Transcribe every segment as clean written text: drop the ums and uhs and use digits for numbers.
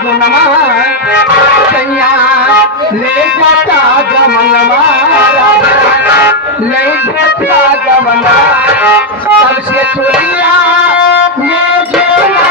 फागुनमा सैया ले जाता गमनमा ले जाता गमनमा सबसे चोरिया ले जेला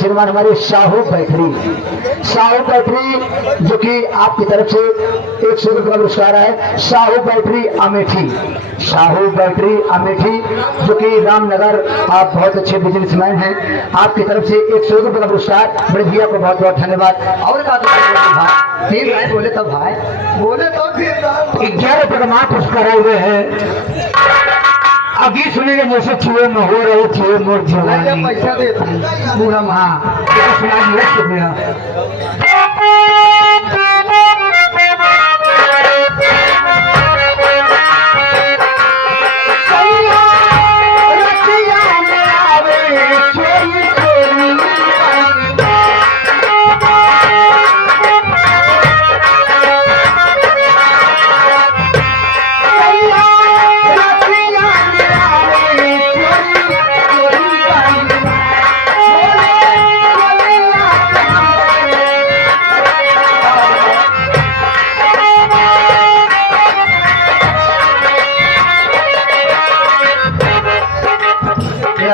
श्रीमान हमारे शाहू बैटरी जो कि आपकी तरफ से 100 रुपये का पुरस्कार है। शाहू बैटरी अमेठी जो कि रामनगर, आप बहुत अच्छे बिजनेसमैन हैं, आपकी तरफ से 100 रुपये का पुरस्कार। बड़े भैया को बहुत बहुत धन्यवाद। और भाई 3 लाइन बोले तब भाई बोले तो 11 रुपये का माँ पुरस्कार हुए हैं। अभी सुनेंगे जैसे चूहे में हो रहे थे मोर जवानी पैसा देता पूरा हाँ सुना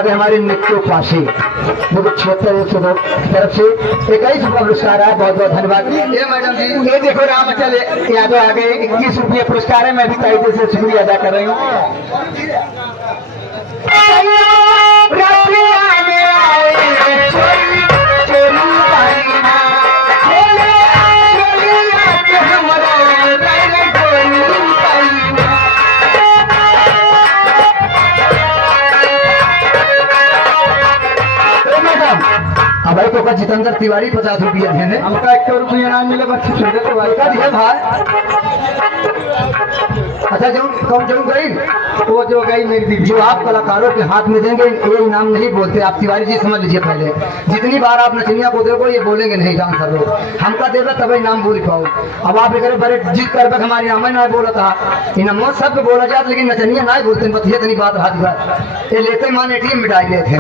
हमारे नित्य पाशी क्षेत्र तरफ से 21 रुपया पुरस्कार है। बहुत बहुत धन्यवाद। ये मैडम जी ये देखो रामचल यादव आ गए, 21 रुपये पुरस्कार है। मैं भी तरीके से शुक्रिया अदा कर रही हूँ। भाई तो जितेंद्र तिवारी 50 रुपया देने हमका 1 रुपया ना मिले बच्चे छोटे तिवारी का दिया भाई। अच्छा जरूर गई वो जो गई मेरी दीदी जो आप कलाकारों के हाथ में देंगे ये इनाम नहीं बोलते आप तिवारी जी समझ लीजिए। पहले जितनी बार आप नचनिया को देखो ये बोलेंगे नहीं डांसर लोग हमका देगा तब इनाम बोल पाओ। अब आप एक बड़े जीत कर हमारी नाम ना बोला था इनाम सब बोला जाता लेकिन नचनिया ना बोलते बतिया इतनी बात हाथ बार ये लेते मान एटीएम मिटाई लेते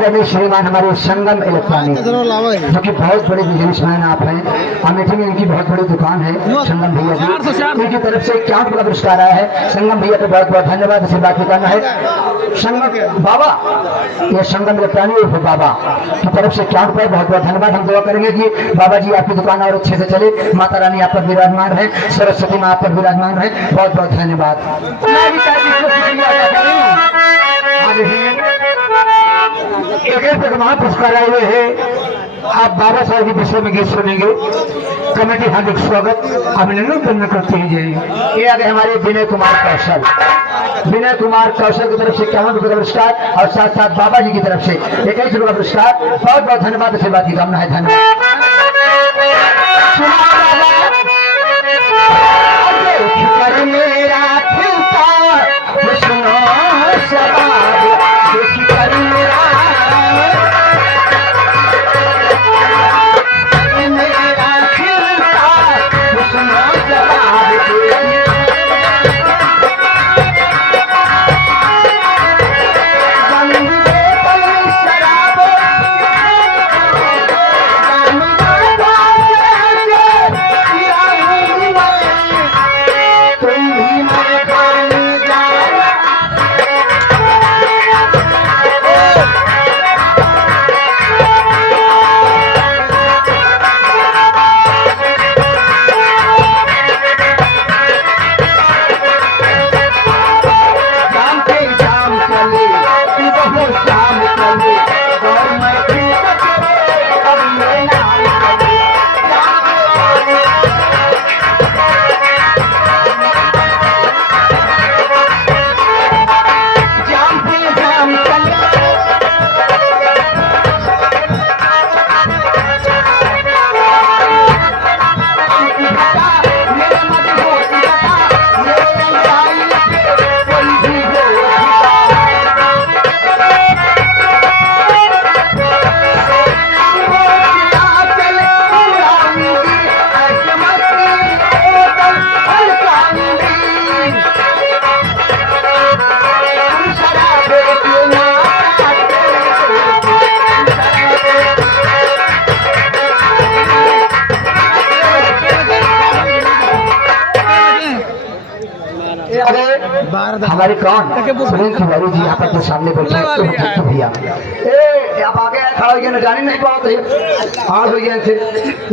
आदरणीय श्रीमान हमारे संगम इलेक्ट्रॉनिक जो कि बहुत बड़े बिजनेसमैन आप हैं, अमेठी में इनकी बहुत बड़ी दुकान है। संगम भैया जी इनकी तरफ से 51 का पुरस्कार आया है। संगम भैया को बहुत बहुत धन्यवाद। इसे बात करना है संगम बाबा, ये संगम इलेक्ट्रॉनिक बाबा की तरफ से 51 पर बहुत बहुत धन्यवाद। हम दुआ करेंगे कि बाबा जी आपकी दुकान और अच्छे से चले, माता रानी आप पर विराजमान है, सरस्वती माँ आप पर विराजमान है। बहुत बहुत धन्यवाद। एक पुरस्कार आए हुए हैं, आप बाबा साहब के विषय में गीत सुनेंगे। कमेटी हार्दिक स्वागत अभिनंदन करना करते हैं। ये आगे हमारे विनय कुमार कौशल, विनय कुमार कौशल की तरफ से 51 रुपये का पुरस्कार और साथ साथ बाबा जी की तरफ से 21 रुपये का पुरस्कार। बहुत बहुत धन्यवाद। आशीर्वाद की कामना है। धन्यवाद। हमारे कौन सुनील तिवारी जी यहाँ पर तो सामने बैठे हैं। तो भैया आप आगे खड़ा हो गया, न जाने नहीं पाओ तो हाँ हो गया थे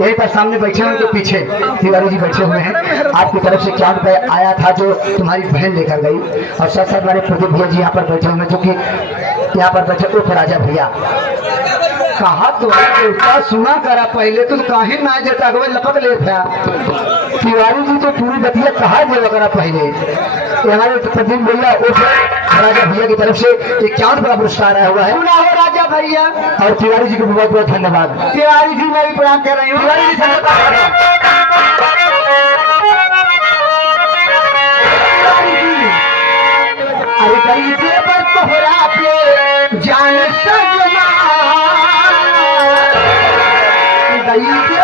यही पर सामने बैठे हैं। उनके पीछे तिवारी जी बैठे हुए हैं। आपकी तरफ से 51 रुपये आया था जो तुम्हारी बहन लेकर गई, और साथ साथ हमारे प्रदीप भैया जी यहाँ पर बैठे हुए हैं जो कि यहाँ पर बैठे उप राजा भैया। कहा तो सुना करा पहले तो काहे ना जता लपक ले था तिवारी जी तो पूरी बतिया कहा जे वगैरह पहले। हमारे प्रदीप भैया उप राजा भैया की तरफ से 51 का पुरस्कार आया हुआ है। राजा भैया और तिवारी जी को बहुत बहुत धन्यवाद। तिवारी जी मैं भी प्रणाम कर रही हूँ। तिवारी जी अरे कहीं पर तोहरा पे जान सजना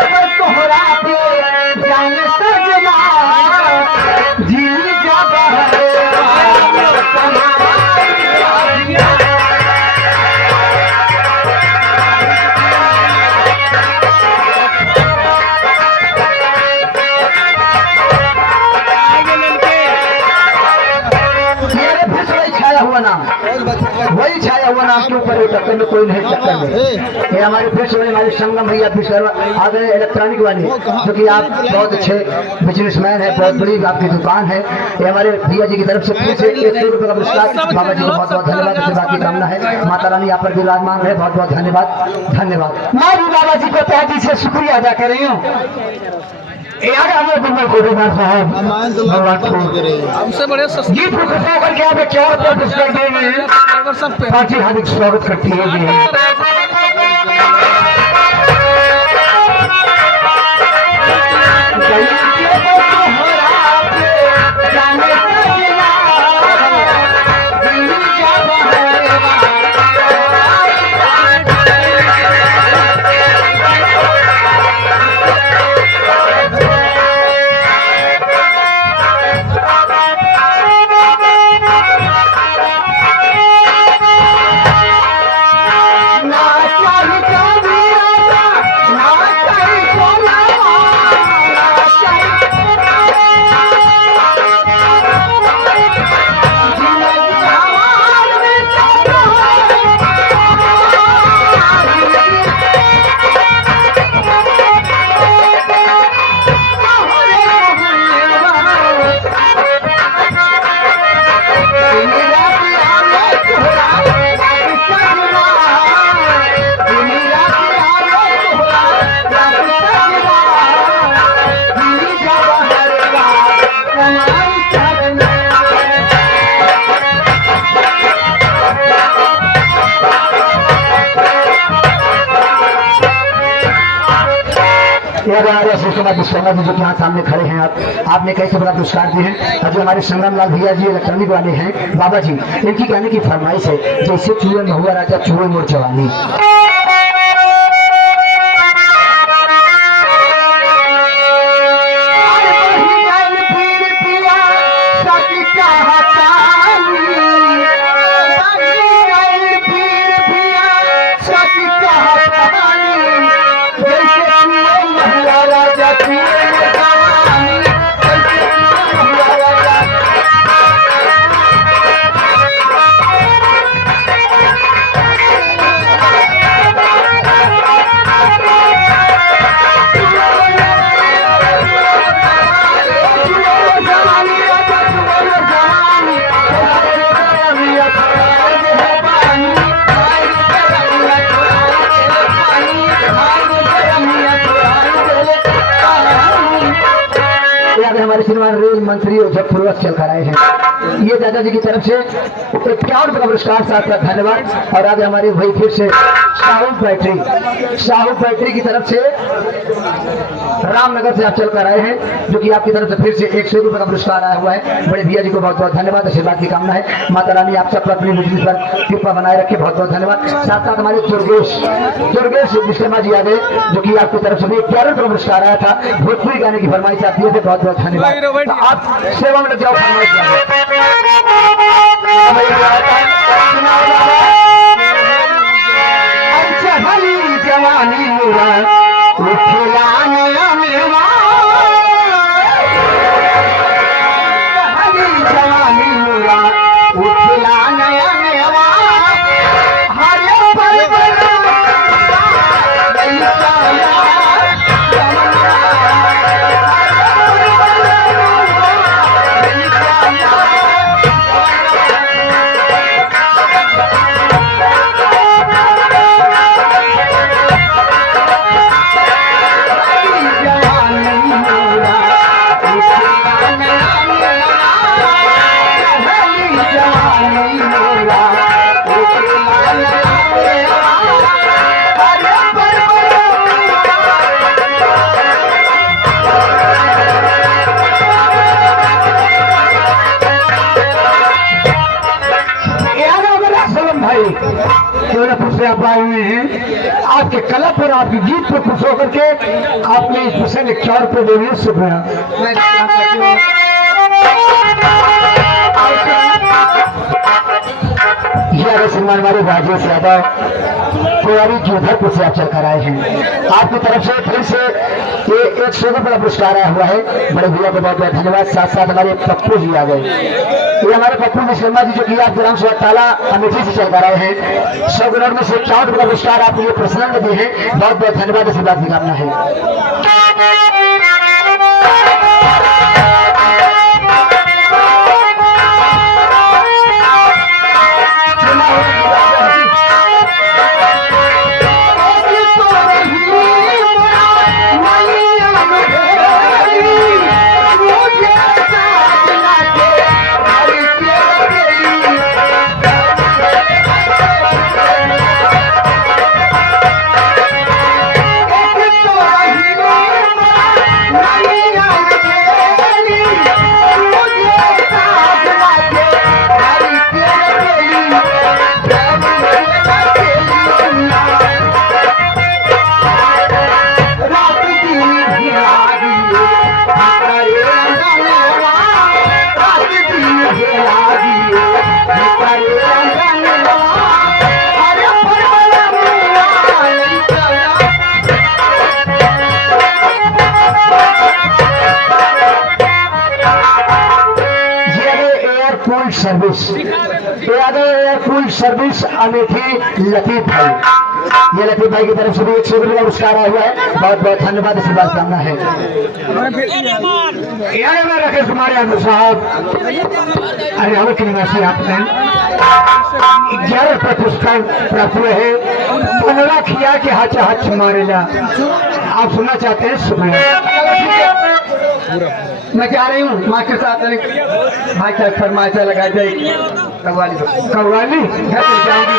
पर तोहरा पे जान सजना जी वही छाया हुआ नाम के ऊपर टक्कर में कोई नहीं टक्कर में। ये हमारे फिर हमारे संगम भैया फिर आगे इलेक्ट्रॉनिक वाले जो कि आप बहुत अच्छे बिजनेसमैन है, बहुत बड़ी आपकी दुकान है। ये हमारे भैया जी की तरफ से फिर से 100 रुपये का पुरस्कार। बाबा जी को बहुत बहुत धन्यवाद। आशीर्वाद की कामना है। माता रानी आप पर विराजमान है। बहुत बहुत धन्यवाद। धन्यवाद। मैं भी बाबा जी को तहे दिल से शुक्रिया अदा कर रही हूँ। हमसे बड़े गीत को खत्म करके आप क्या पुरस्कार देंगे। पार्टी हार्दिक स्वागत करती है। कुमार विश्वकर्मा जी जो कि यहाँ सामने खड़े हैं आपने कैसे बड़ा पुरस्कार दिए हैं। और जो हमारे संग्राम लाल भैया जी इलेक्ट्रॉनिक वाले हैं बाबा जी, इनकी कहने की फरमाइश है जैसे चूहे में हुआ राजा चूहे मोर जवानी। हमारे श्रीमान रेल मंत्री जगपूर्वक चल कर आए हैं। ये दादाजी की तरफ से 51 का पुरस्कार साथ साथ धन्यवाद। और आज हमारे भाई फिर से साहू बैटरी की तरफ से रामनगर से आप चल कर आए हैं, जो कि आपकी तरफ से फिर से 100 रुपये का पुरस्कार आया हुआ है। बड़े भैया जी को बहुत बहुत धन्यवाद, आशीर्वाद की कामना है। माता रानी आप सब अपनी बिजली पर कृपा बनाए रखे, बहुत बहुत धन्यवाद। साथ साथ हमारे दुर्गेश विश्वकर्मा जी आ गए, जो कि आपकी तरफ से 11 रुपये का पुरस्कार आया था। भोजपुरी गाने की फरमाइश आती है, बहुत बहुत धन्यवाद। तो आप सेवा में लग जाओ। जवानी आप आए हुए हैं, आपके कला पर आपके गीत पर खुश होकर के आपने इस विषय में 4 रुपये देने से श्रीमान हमारे राजेश यादव पुरानी जोधरपुर से आप चलकर आए हैं। आपकी तरफ से फिर से ये 100 रुपये का पुरस्कार आया हुआ है। बड़े भैया को बहुत बहुत धन्यवाद। साथ साथ हमारे पप्पू जी आ गए, ये हमारे पप्पू विश्वकर्मा जी जो कि आप ग्राम सभा ताला अमेठी से चलकर आए हैं। 100 करोड़ में से 4 रुपये का पुरस्कार आप ये प्रसन्न दिए हैं, बहुत बहुत धन्यवाद, आशीर्वाद की कामना है। सर्विस अमेठी लतीफ भाई, ये लतीफ भाई की तरफ से भी 100 रुपये का पुरस्कार आया हुआ है, बहुत बहुत धन्यवाद, आशीर्वाद कामना है। राकेश कुमार यादव साहब हरियाणा के निवासी, आपने 11 रुपये पुरस्कार प्राप्त हुए हैं। 15 खिया के हाथ हाथ मारेला, आप सुनना चाहते हैं? सुनिए, मैं कह रही हूँ मास्टर साहब भाई साहब फरमाइश लगा जाए कव्वाली घर चल जाऊंगी।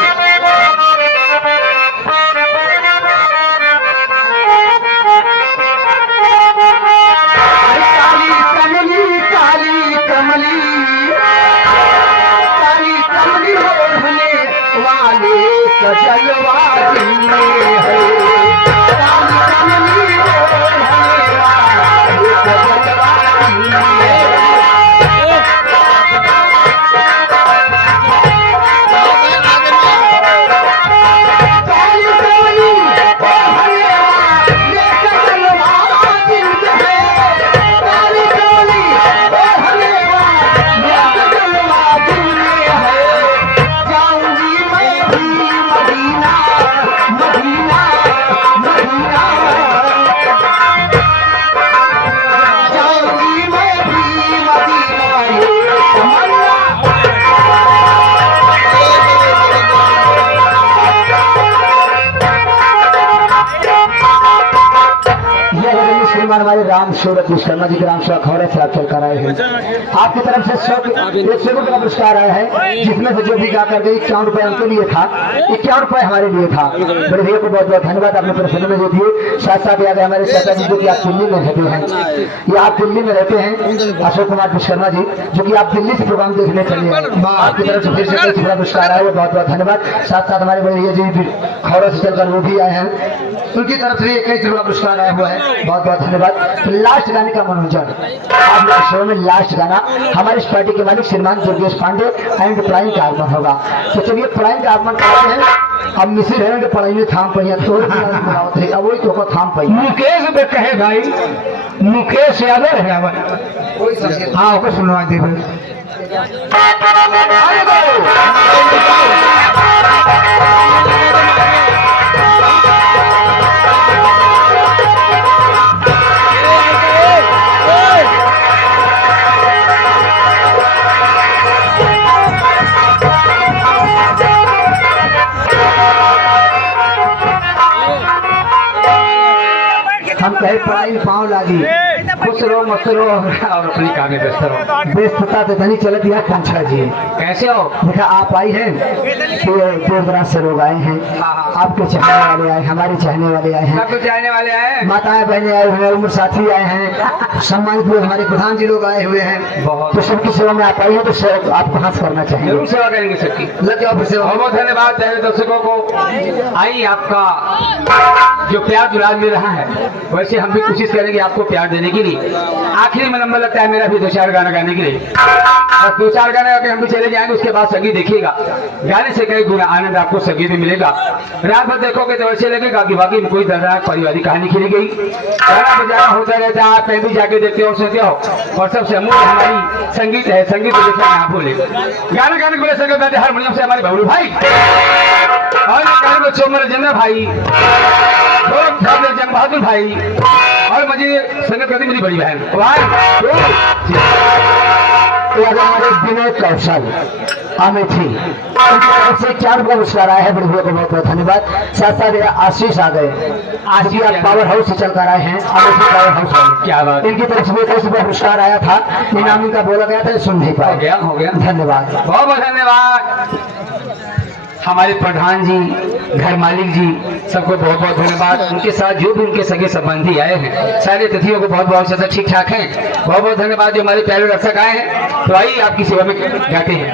जलवा दिल में है राम कमली ओढ़ेवा एक जलवा दिल में है हमारे राम सूरत विश्वकर्मा जी के राम सेवा खौरा से आप चलकर आए हैं आपकी तरफ से 100 रुपये का पुरस्कार आया है जिसमें से जो भी गा कर गई 51 रुपये उनके लिए था 51 रुपये हमारे लिए था। बड़े भैया को बहुत बहुत धन्यवाद आपने प्रसन्न में दे दिए। साथ साथ याद है हमारे चाचा जी जो कि आप दिल्ली में रहते हैं ये आप दिल्ली में रहते हैं अशोक कुमार विश्वकर्मा जी जो कि आप दिल्ली से प्रोग्राम देखने चले हैं आपकी तरफ से फिर से कई पुरस्कार आया है बहुत बहुत धन्यवाद। साथ साथ हमारे बड़े भैया जी भी खौरा से चलकर वो भी आए हैं उनकी तरफ से कई रुपये पुरस्कार आया हुआ है बहुत बहुत धन्यवाद। तो लास्ट गाने का मनोरंजन आप लोग शो में लास्ट गाना हमारे इस पार्टी के मालिक श्रीमान दुर्गेश पांडे एंड प्राइम का आगमन होगा। तो चलिए प्राइम का आगमन करते हैं। अब मिसिर है कि पढ़ाई में थाम पहिया तो अब वही तो थाम पहिया मुकेश पे कहे भाई मुकेश यादव है हाँ ओके सुनवा दे हम कहे पढ़ाई पाँव लागी खुश रहो मस्त रहो और अपनी काम में व्यस्त रहो व्यस्तता तो नहीं चलती है पंछा जी कैसे हो देखा आप आई हैं दूर दराज से लोग आए हैं आपके चाहने वाले आए हमारे चाहने वाले आए हैं आपके चाहने वाले आए माताएं बहने आए हुए हैं उम्र साथी आए हैं सम्मानित लोग हमारे प्रधान जी लोग आए हुए हैं तो सबकी सेवा में आप आई है तो आप कहाँ से करना चाहिए जरूर सेवा करेंगे सबकी लग जाओ फिर सेवा बहुत धन्यवाद चाहे दर्शकों को आई आपका जो प्यार दुलार मिल रहा है वैसे हम भी कोशिश करेंगे आपको प्यार देने के लिए। आखिरी में नंबर लगता है मेरा भी 2-4 गाना गाने के लिए बस 2-4 गाने गाके हम भी चले जाएंगे उसके बाद संगीत देखिएगा गाने से कई गुना आनंद आपको संगीत में मिलेगा। रात भर देखोगे तो ऐसे लगेगा कि वाकई में कोई दर्दनाक पारिवारिक कहानी खिली गई गाना बजाना होता रहता है आप कहीं भी जाके देखते हो सुनते हो और सबसे अमूल्य हमारी संगीत है संगीत को देखना आप बोले गाना गाने को ले सके हारमोनियम से हमारे बबलू भाई और चोमर जंगा भाई जंग बहादुर भाई और मुझे संगत करती मेरी बड़ी बहन हमारे विनय कौशल अमेठी से 4 रुपये पुरस्कार आया है बड़े भैया को बहुत बहुत धन्यवाद। साथ साथ आशीष आ गए आशीष पावर हाउस से चलकर आए हैं अमेठी पावर हाउस क्या बात इनकी तरफ से 21 रुपये पुरस्कार आया था इनामी का बोला गया था सुन नहीं पाया हो गया धन्यवाद बहुत बहुत धन्यवाद। हमारे प्रधान जी घर मालिक जी सबको बहुत बहुत धन्यवाद। उनके साथ जो भी उनके सगे संबंधी आए हैं सारे तिथियों को बहुत बहुत ज्यादा ठीक ठाक हैं बहुत बहुत धन्यवाद। जो हमारे प्यारे दर्शक आए हैं तो आइए आपकी सेवा में जाते हैं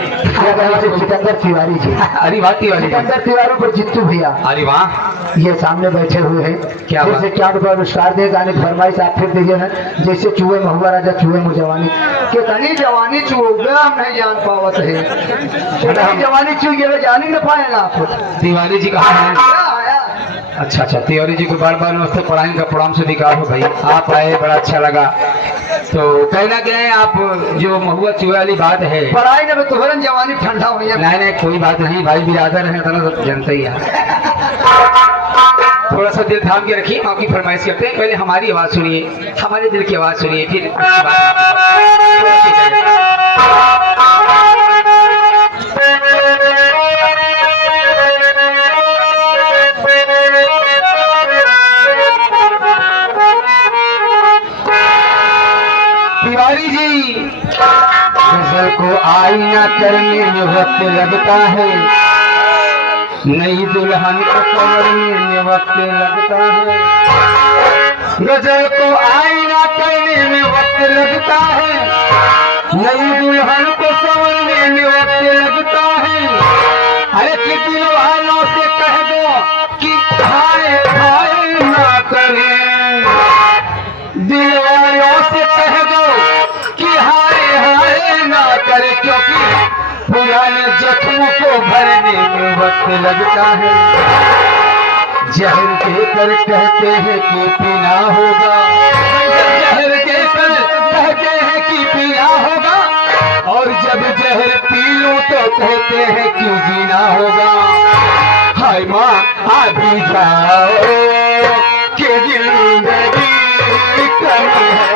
सिकंदर तिवारी जी अरे वाह तिवारी सिकंदर तिवारी पर जित्तू भैया अरे वाह ये सामने बैठे हुए हैं क्या जैसे 4 रुपये पुरस्कार दे गाने की फरमाइश आप फिर दीजिए ना जैसे चूहे महुआ राजा चूहे में जवानी कितनी जवानी चूहोगा हम नहीं जान पावत है जवानी चूहे जान ही न पाएगा आप तिवारी जी कहाँ है अच्छा अच्छा तिवारी जी को बार बार नमस्ते पढ़ाई का प्रणाम से दिखा हो भाई आप आए बड़ा अच्छा लगा। तो कहना क्या है आप जो महुआ चूहे वाली बात है पढ़ाई में तुरंत जवानी ठंडा हो गया नहीं कोई बात नहीं भाई बिरादर है तो जनता ही है थोड़ा सा दिल थाम के रखिए आपकी फरमाइश करते हैं। पहले हमारी आवाज सुनिए हमारे दिल की आवाज सुनिए फिर तिवारी जी गजल को आईना करने में वक्त लगता है नई दुल्हन को संवरने में वक्त लगता है गजल को आईना करने में वक्त लगता है नई दुल्हन को संवरने में वक्त लगता है। अरे कि दिल वालों से वक्त लगता है, जहर देकर कहते हैं कि पीना होगा, जहर देकर कहते हैं कि पीना होगा, और जब जहर पी लूं तो कहते हैं कि जीना होगा। हाय माँ आ भी जाओ कि जिंदगी कम है।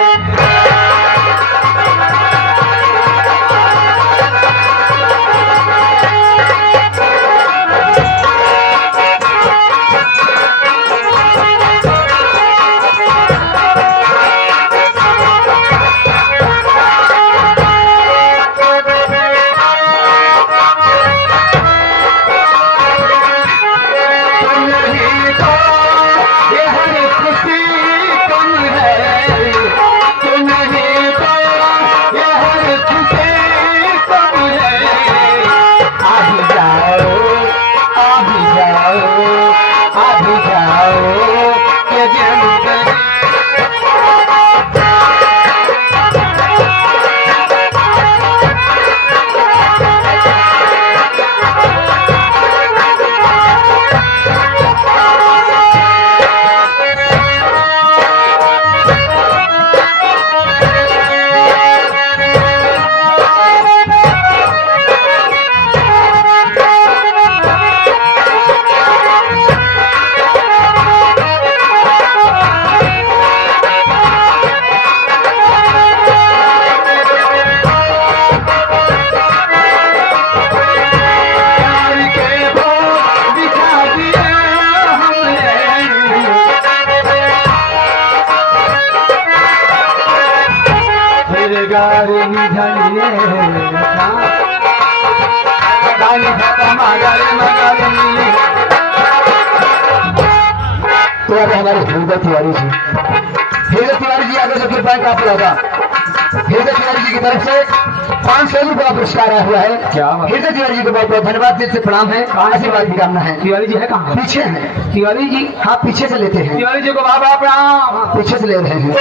तो अब हमारे हृदय तिवारी जी, हृदय तिवारी जी आगे सबके बैंक आप लगा, हृदय तिवारी जी की तरफ से 500 रुपये का पुरस्कार आया हुआ है। क्या हृदय तिवारी जी को बहुत बहुत धन्यवाद, दिल से प्रणाम है, आशीर्वाद की कामना है। तिवारी जी है कहाँ? पीछे है तिवारी जी। हाँ पीछे से लेते हैं तिवारी जी को, बाबा प्रणाम। पीछे से ले रहे हैं।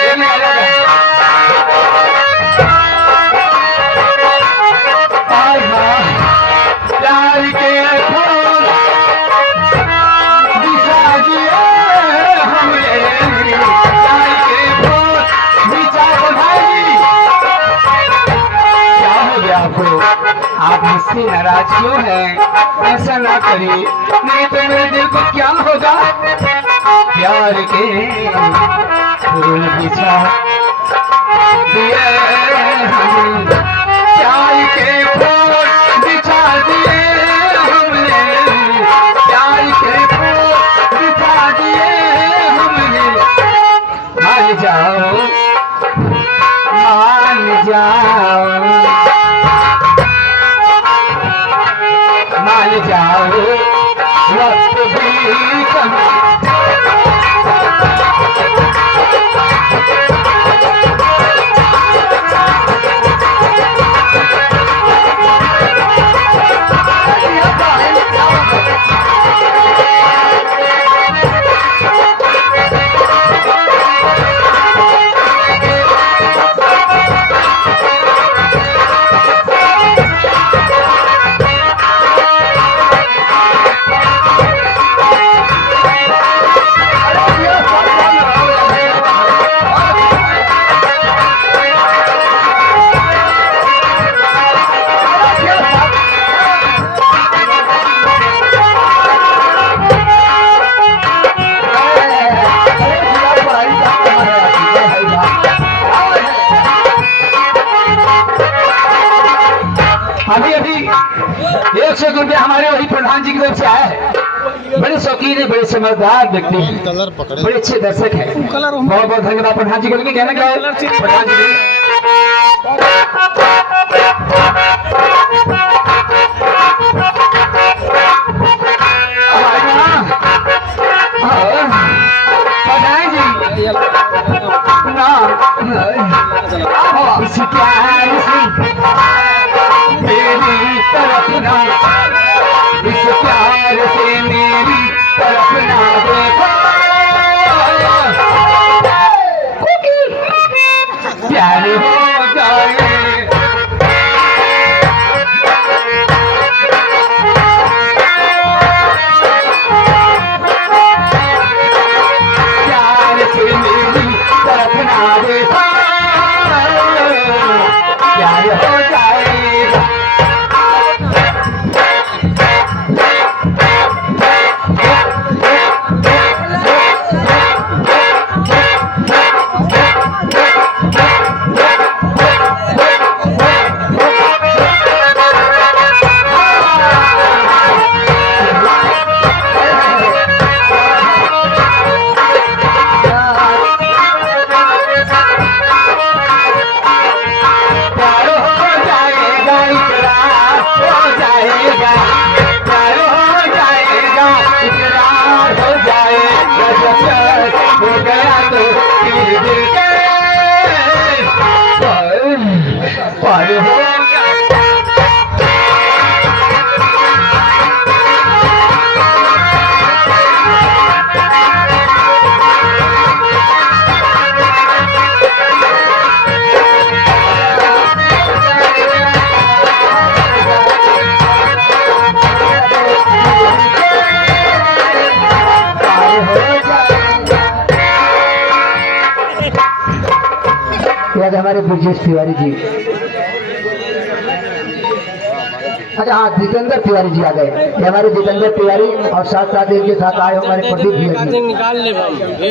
प्यार के आप मुझसे नाराज क्यों हैं? ऐसा ना करिए, नहीं तो मेरे दिल को क्या होगा। प्यार के फूल बिछा दिए हमने, प्यार के फूल बिछा दिए हमने, प्यार के फूल बिछा दिए हमने। मान जाओ मान जाओ मान जाओ, वक्त भी कम। अभी अभी 100 रुपये हमारे वही प्रधान जी की तरफ से आया है। बड़े शौकीन है, बड़े समझदार व्यक्ति हैं, बड़े अच्छे दर्शक हैं। बहुत बहुत धन्यवाद प्रधान जी को। लेकिन कहना क्या है प्रधान जी मेरी तरफ ना, इस प्यार से मेरी तरफ ना देखो, प्यार हो जाए। याद है हमारे ब्रजेश तिवारी जी। अच्छा हाँ, जितेंद्र तिवारी जी आ गए। ये हमारे जितेंद्र तिवारी और साथ साथ इनके साथ आए हमारे प्रदीप भैया जी,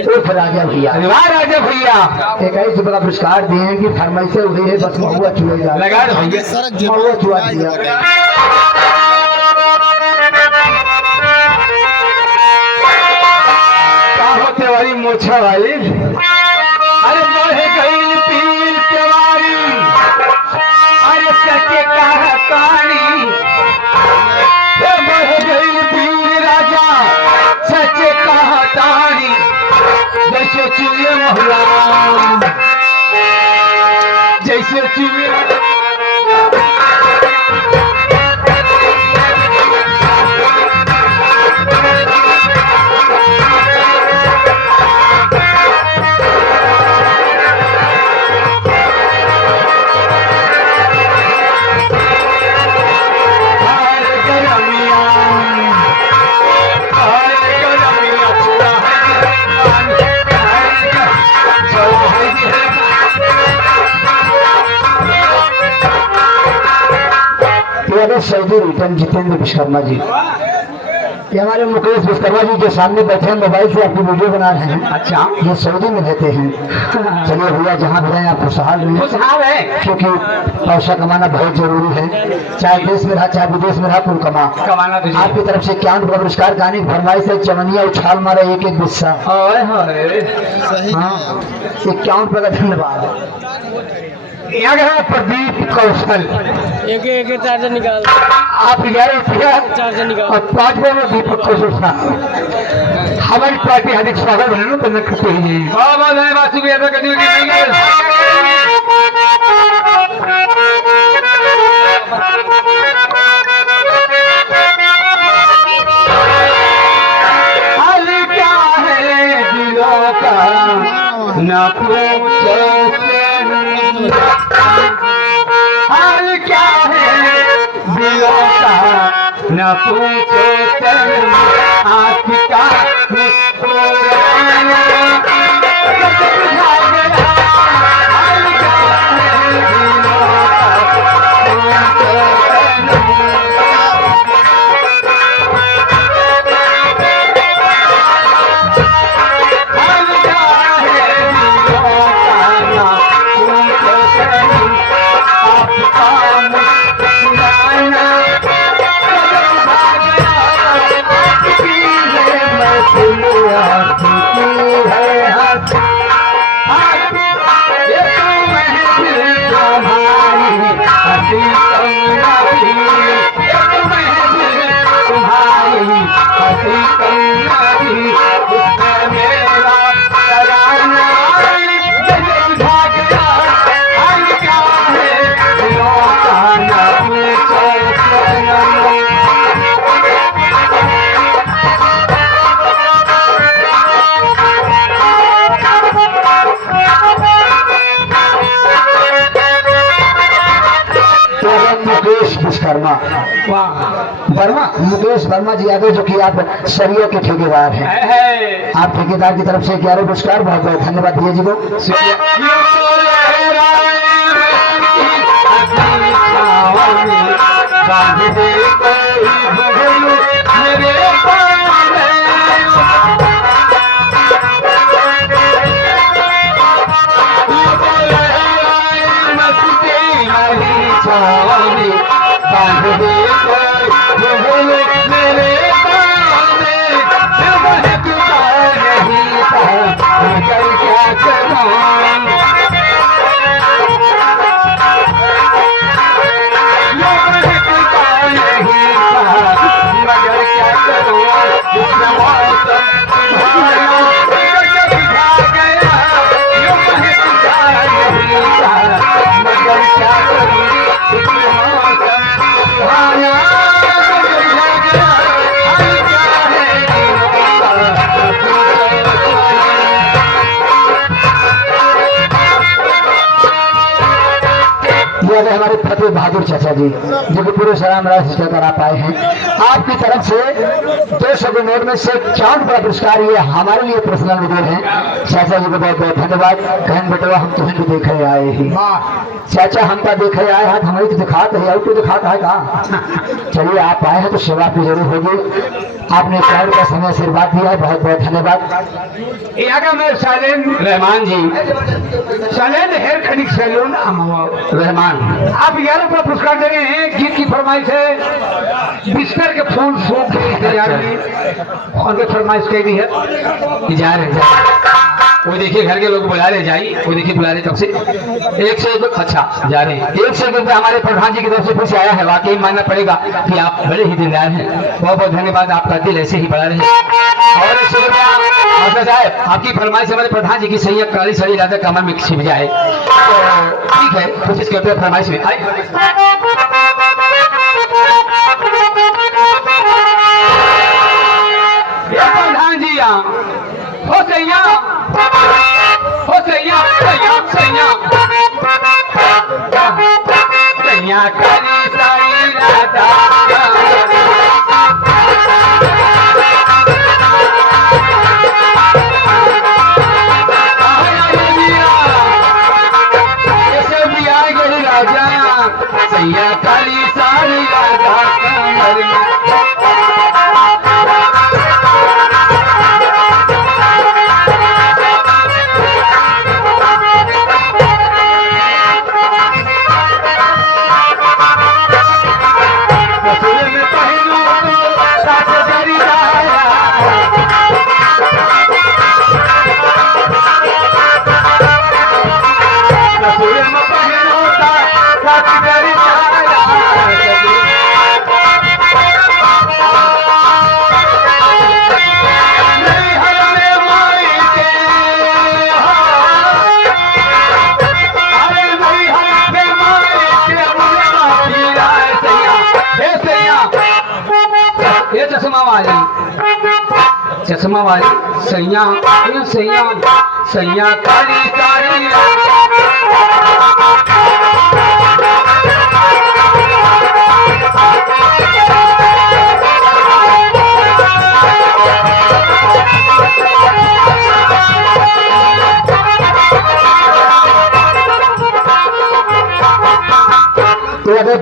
उर्फ राजा भैया। राजा भैया 21 रुपये का पुरस्कार दिए हैं कि फरमाइशें उड़ी है, बस महुआ चुए जा लगा दो। महुआ चुआ दिया। तिवारी मोछा भाई, अरे बढ़े गई पीर तिवारी, अरे सचे कहा कहानी, बढ़ गई पीर राजा सचे कहा कहानी, जैसे चुए महुआ जैसे चुए सऊदी रिटर्न जितेंद्र विश्वकर्मा जी। ये हमारे मुकेश विश्वकर्मा जी जो सामने बैठे हैं, मोबाइल से आपकी वीडियो बना रहे हैं। अच्छा, ये सऊदी में रहते हैं। चलिए भैया जहाँ भी रहें आप खुशहाल है, क्योंकि पैसा कमाना बहुत जरूरी है, चाहे देश में रहा चाहे विदेश में रहा, कुल कमाना तो आपकी तरफ से 51 रुपये पुरस्कार। गाने की फरमाइश है चमनिया उछाल मारा एक एक गुस्सा। हाँ, 51 रुपये का धन्यवाद। यहाँ का प्रदीप कौशल एक चार्जर निकाल, आप 11 रुपया चार्जर निकाल और 5 रुपये में दीपक कौशल साहब। हमारी पार्टी हार्दिक स्वागत है करना करते हैं। बहुत है बात शुक्रिया अदा करने के लिए। हाल क्या है दिलों का न पूछो, हाल क्या है दिलों का न पूछो, आपका मुस्कुराना बुझा गया। हाल क्या है दिलों का पूछो, हाल क्या है दिलों का न पूछो, आपका मुस्कुराना बुझा गया। आपकी है मछलियाँ की है हाथ, ये तो महफिल तुम्हारी हंसी कमरी, ये तो महफिल तुम्हारी हंसी कमरी, उसमें मेरा तराना जैसे बुझा गया। हाल क्या है दिलों का न पूछो सनम। मुकेश विश्वकर्मा वर्मा, मुकेश वर्मा जी आगे जो कि आप सरिया के ठेकेदार हैं। आप ठेकेदार की तरफ से 11 पुरस्कार, बहुत बहुत धन्यवाद भैया जी को। हमारे फतेह बहादुर चाचा जी जो कि पूरे सलाम राज से कर आप आए हैं, आपकी तरफ से 200 के नोट में से 51 का पुरस्कार ये हमारे लिए पर्सनल विदेन है। चाचा जी को बहुत बहुत धन्यवाद। कहन बेटवा हम तुम्हें तो देखे आए ही, चाचा हम तो देखे आए हैं, हमें तो दिखाते है, और तो दिखाता है कहाँ। चलिए आप आए हैं तो सेवा की जरूर होगी। आपने प्यार का समय आशीर्वाद दिया है, बहुत बहुत धन्यवाद। यहाँ का मैं सालेन रहमान जी, सालेन हेयर कटिंग सैलून रहमान, आप 11 का पुरस्कार दे रहे हैं। गीत की फरमाइश है बिस्तर के फूल सूख गए तैयार में, और भी फरमाइश कह दी है कि जा रहे वो देखिए घर के लोग बुला रहे जाई, वो देखिए बुला रहे कब से 101 अच्छा जा रहे हैं। 101 रुपये हमारे प्रधान जी की तरफ से फिर से आया है। वाकई मानना पड़ेगा कि आप बड़े ही दिलदार हैं। बहुत बहुत धन्यवाद, आपका दिल ऐसे ही बढ़ा रहे। और 100 रुपया साहब आपकी फरमाइश हमारे प्रधान जी की सही काली साड़ी ज्यादा कमर में छिप जाए तो ठीक है, कोशिश करते हैं फरमाइश में आए। प्रधान जी हो सैया हो सैया सैया सैया सैया काली साड़ी राधा सैया काली साड़ी राधा चश्मा वाली सैया सैया सैया काली साड़ी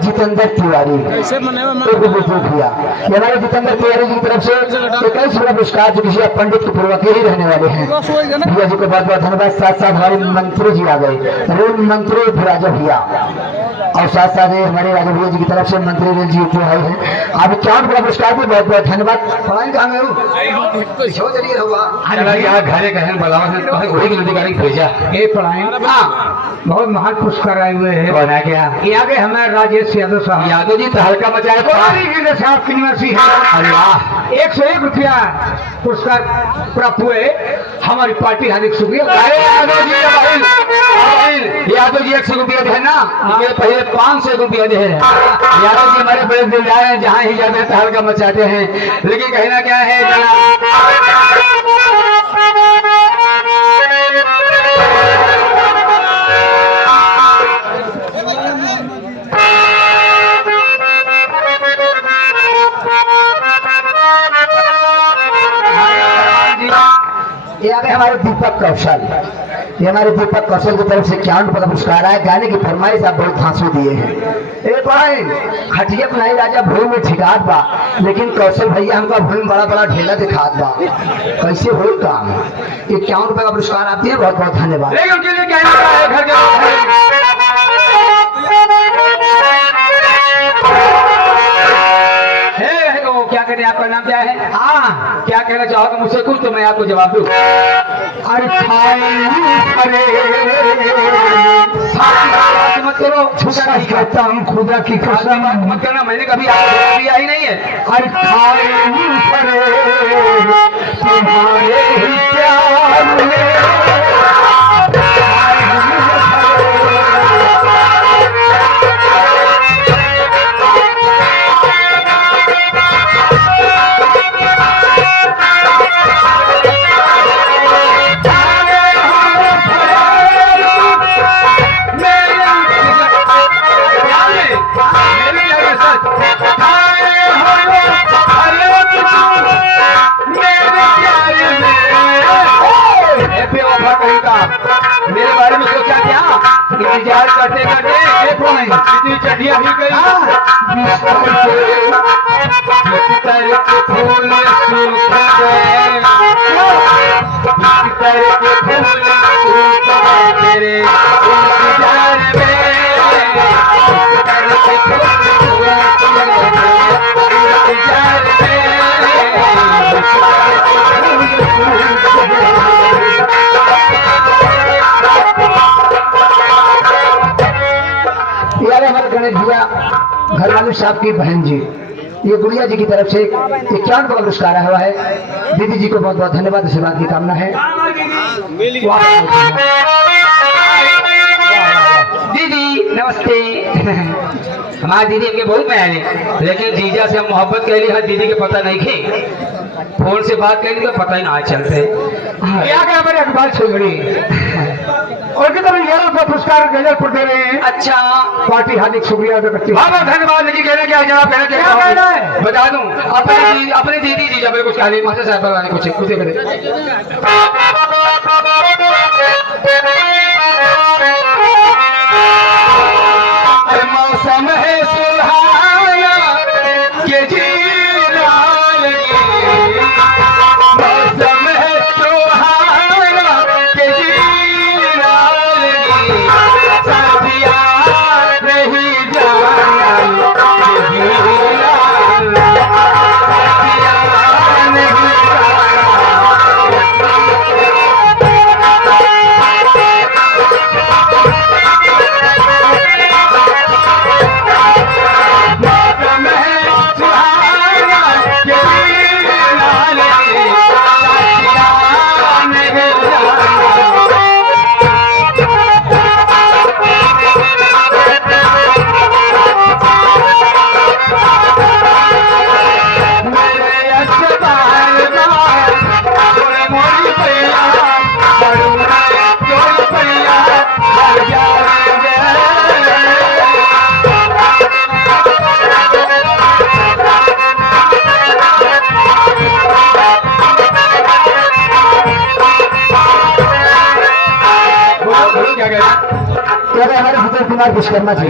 जितेंद्र तिवारी भैया, हमारे जितेंद्र तिवारी जी की तरफ से 21 रुपया पुरस्कार जो किसी पंडित के पूर्वक ही रहने वाले हैं। भैया जी को बहुत बहुत धन्यवाद। साथ साथ हमारे मंत्री जी आ गए, रेल मंत्री राजा भैया, और साथ साथ हमारे राजा भैया जी की तरफ से मंत्री रेल जी जो आए हैं। आप 51 रुपया पुरस्कार को बहुत बहुत धन्यवाद। पढ़ाई कहाँ में भेजा ये पढ़ाए बहुत महान पुरस्कार आए हुए हैं। बना क्या ये आगे हमारे राजेश यादव साहब, यादव जी तो हल्का मचाए साहब की निवासी है। 101 रुपया पुरस्कार प्राप्त हुए। हमारी पार्टी हार्दिक शुक्रिया। यादव जी 100 रुपया दे ना, ये पहले 500 रुपया दे रहे हैं। यादव जी हमारे बड़े दिलदार हैं, जहाँ ही जाते हैं तो हल्का मचाते हैं। लेकिन कहना क्या है ये हमारे दीपक कौशल, ये हमारे दीपक कौशल की तरफ से 51 रुपया पुरस्कार आया। गाने की फरमाइश आप बहुत धांसू दिए हैं। एक खटिया बनाई राजा भूमि में ठिकात बा, लेकिन कौशल भैया हमका भूमि बड़ा बड़ा ढेला दिखात बा, कैसे हो काम। 51 रुपया का पुरस्कार आप दिए, बहुत बहुत धन्यवाद। क्या कहते हैं, आपका नाम क्या है? हाँ, क्या कहना चाहोगे मुझसे कुछ तो मैं आपको जवाब दूं। अरे मत करो, छूटा नहीं कहता हूँ, खुदा की कसम मत करना, मैंने कभी आपको दिया ही नहीं है। अरे तुम्हारे ही प्यार में इंतजार करते करते देखो नहीं इतनी चटिया भी गई बिस्तर के फूल सूख गए बिस्तर के फूल सूख गए तेरे इंतजार में बिस्तर के फूल सूख गए इंतजार में यार हमारे गणेश भैया घर वाले साहब की बहन जी ये गुड़िया जी की तरफ से 51 का पुरस्कार आया हुआ है। दीदी जी को बहुत बहुत धन्यवाद, आशीर्वाद की कामना है। दीदी नमस्ते। हमारे दीदी के बहुत प्यारे लेकिन जीजा से हम मोहब्बत कैली है दीदी के पता नहीं थे फोन से बात कैली तो पता ही ना चलते क्या क्या मेरे अखबार छोड़ी और कितना 11 का पुरस्कार गजलपुर दे रहे हैं। अच्छा पार्टी हार्दिक शुक्रिया अदा करती बहुत बहुत धन्यवाद नहीं कहने क्या जनाब कहने क्या बता दूं अपने दीदी जीजा मेरे कुछ कहने मास्टर साहब बताने कुछ करे मौसम है सुहाना के जीना मौसम है सुहाना के जीना साथिया नहीं जाना हमारे जितेंद्र कुमार विश्वकर्मा जी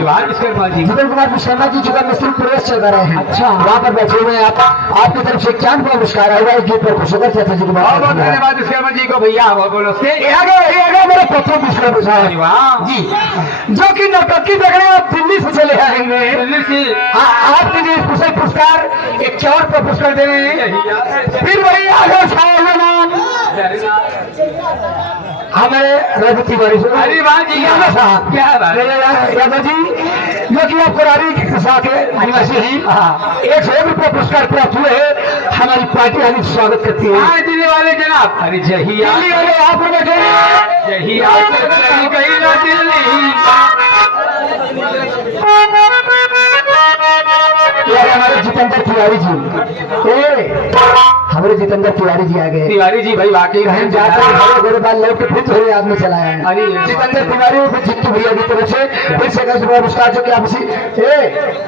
जितेंद्र कुमार विश्वकर्मा जी जो मिस्त्री प्रवेश चल रहे हैं। अच्छा वहाँ पर बैठे हुए हैं आपकी तरफ से 51 का पुरस्कार आएगा इस गीत पर खुश होकर चाचा जी को बहुत धन्यवाद विश्वकर्मा जी को भैया बोलो मेरे प्रथम विश्वकर्मा जी जो कि नौटंकी देखने आप दिल्ली से चले आएंगे दिल्ली से आपके लिए कुशल पुरस्कार 51 का पुरस्कार दे रहे हैं। फिर वही आगे नाम हमारे रवि तिवारी अरे वाह जी साहब क्या बात यादव जी जो कि आप करारी के साथ निवासी हैं 101 रुपये पुरस्कार प्राप्त हुए हैं। हमारी पार्टी हार्दिक स्वागत करती है। दिल्ली वाले जनाब अरे जहिया दिल्ली वाले आप लोग जहिया चली गई ना दिल्ली हमारे जितेंद्र तिवारी जी हमारे जितेंद्र तिवारी जी आ गए। तिवारी जी भाई वाकई हम जाते हैं गोरे बाल लौट के फिर थोड़े आदमी चलाया है। अरे जितेंद्र तिवारी और जित्तू भैया की तरफ से फिर से 21 रुपये पुरस्कार जो कि आप इसी